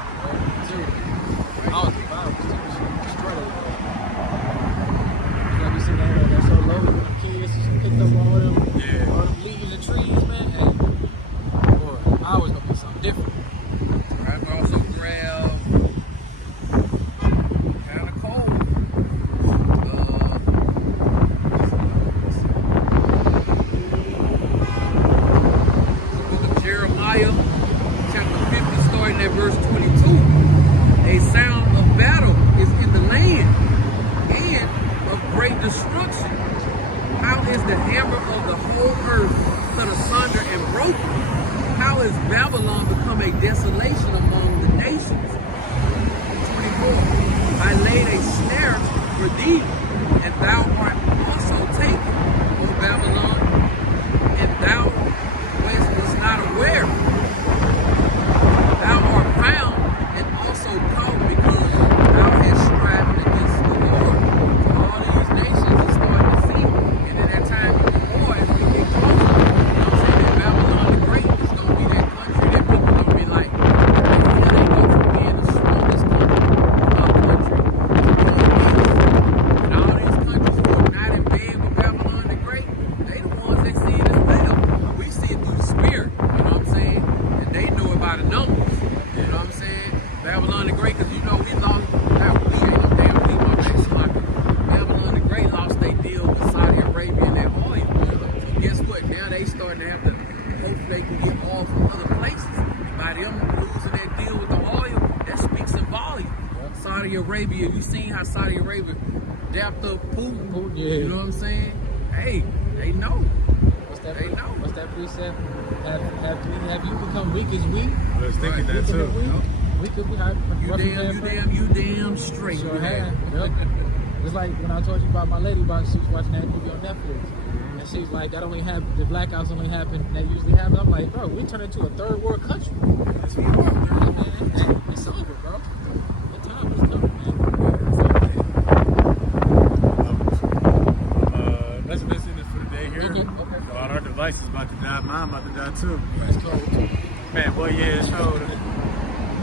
I was destroyed. Like you see that so low, the kids picked up all them leaves and trees, man. Hey, boy, I was gonna be something different. I also grab kind of cold. The book of Jeremiah, chapter 50, starting at verse 22. A sound of battle is in the land and of great destruction. How is the hammer of the whole earth cut asunder and broken? How is Babylon become a desolation among the nations? 24. I laid a snare for thee, and thou art also taken, O Babylon, and thou wast not aware. Thou art found and also caught because thou hast striven against the Lord. So all these nations are starting to see, and at that time, the boy, as we get closer, you know what I'm saying, that Babylon the Great is going to be that country that people going to be like, here they go from being the strongest country to being and all these countries who are not in bed with Babylon the Great, they the ones that see it as well. We see it through the spirit, you know what I'm saying, and they know it by the numbers. You know what I'm saying? Babylon the Great, because you know we lost, we ain't no damn we, my next month. Babylon the Great lost their deal with Saudi Arabia and that oil. So guess what? Now they starting to have to hope they can get oil from other places. And by them losing that deal with the oil, that speaks in volume. Saudi Arabia, you seen how Saudi Arabia dapped up Putin? Yeah. You know what I'm saying? Hey, they know. What's that? They know. What's that precept? Have you become weak as we? I was thinking that too. We could be You damn straight. Sure you have. have. Yep. It's like when I told you about my lady about she was watching that movie on Netflix. And she's like, that only happened, the blackouts only happen, that usually happen. I'm like, bro, we turned into a third world country. That's what you want, man. Man, it's over, bro. The time is coming, man. Let's listen this for the day here. Okay. All our devices about to die. Mine about to die too. It's cold, too. Man, boy, yeah, it's cold.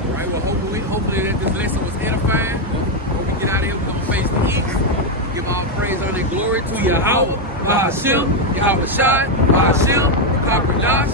All right, well, hopefully that this lesson was edifying. When we get out of here, we're going to face the east. Give all praise, honor, and glory to Yahweh, Hashem, Yahweh Shai, Hashem, Kapradash,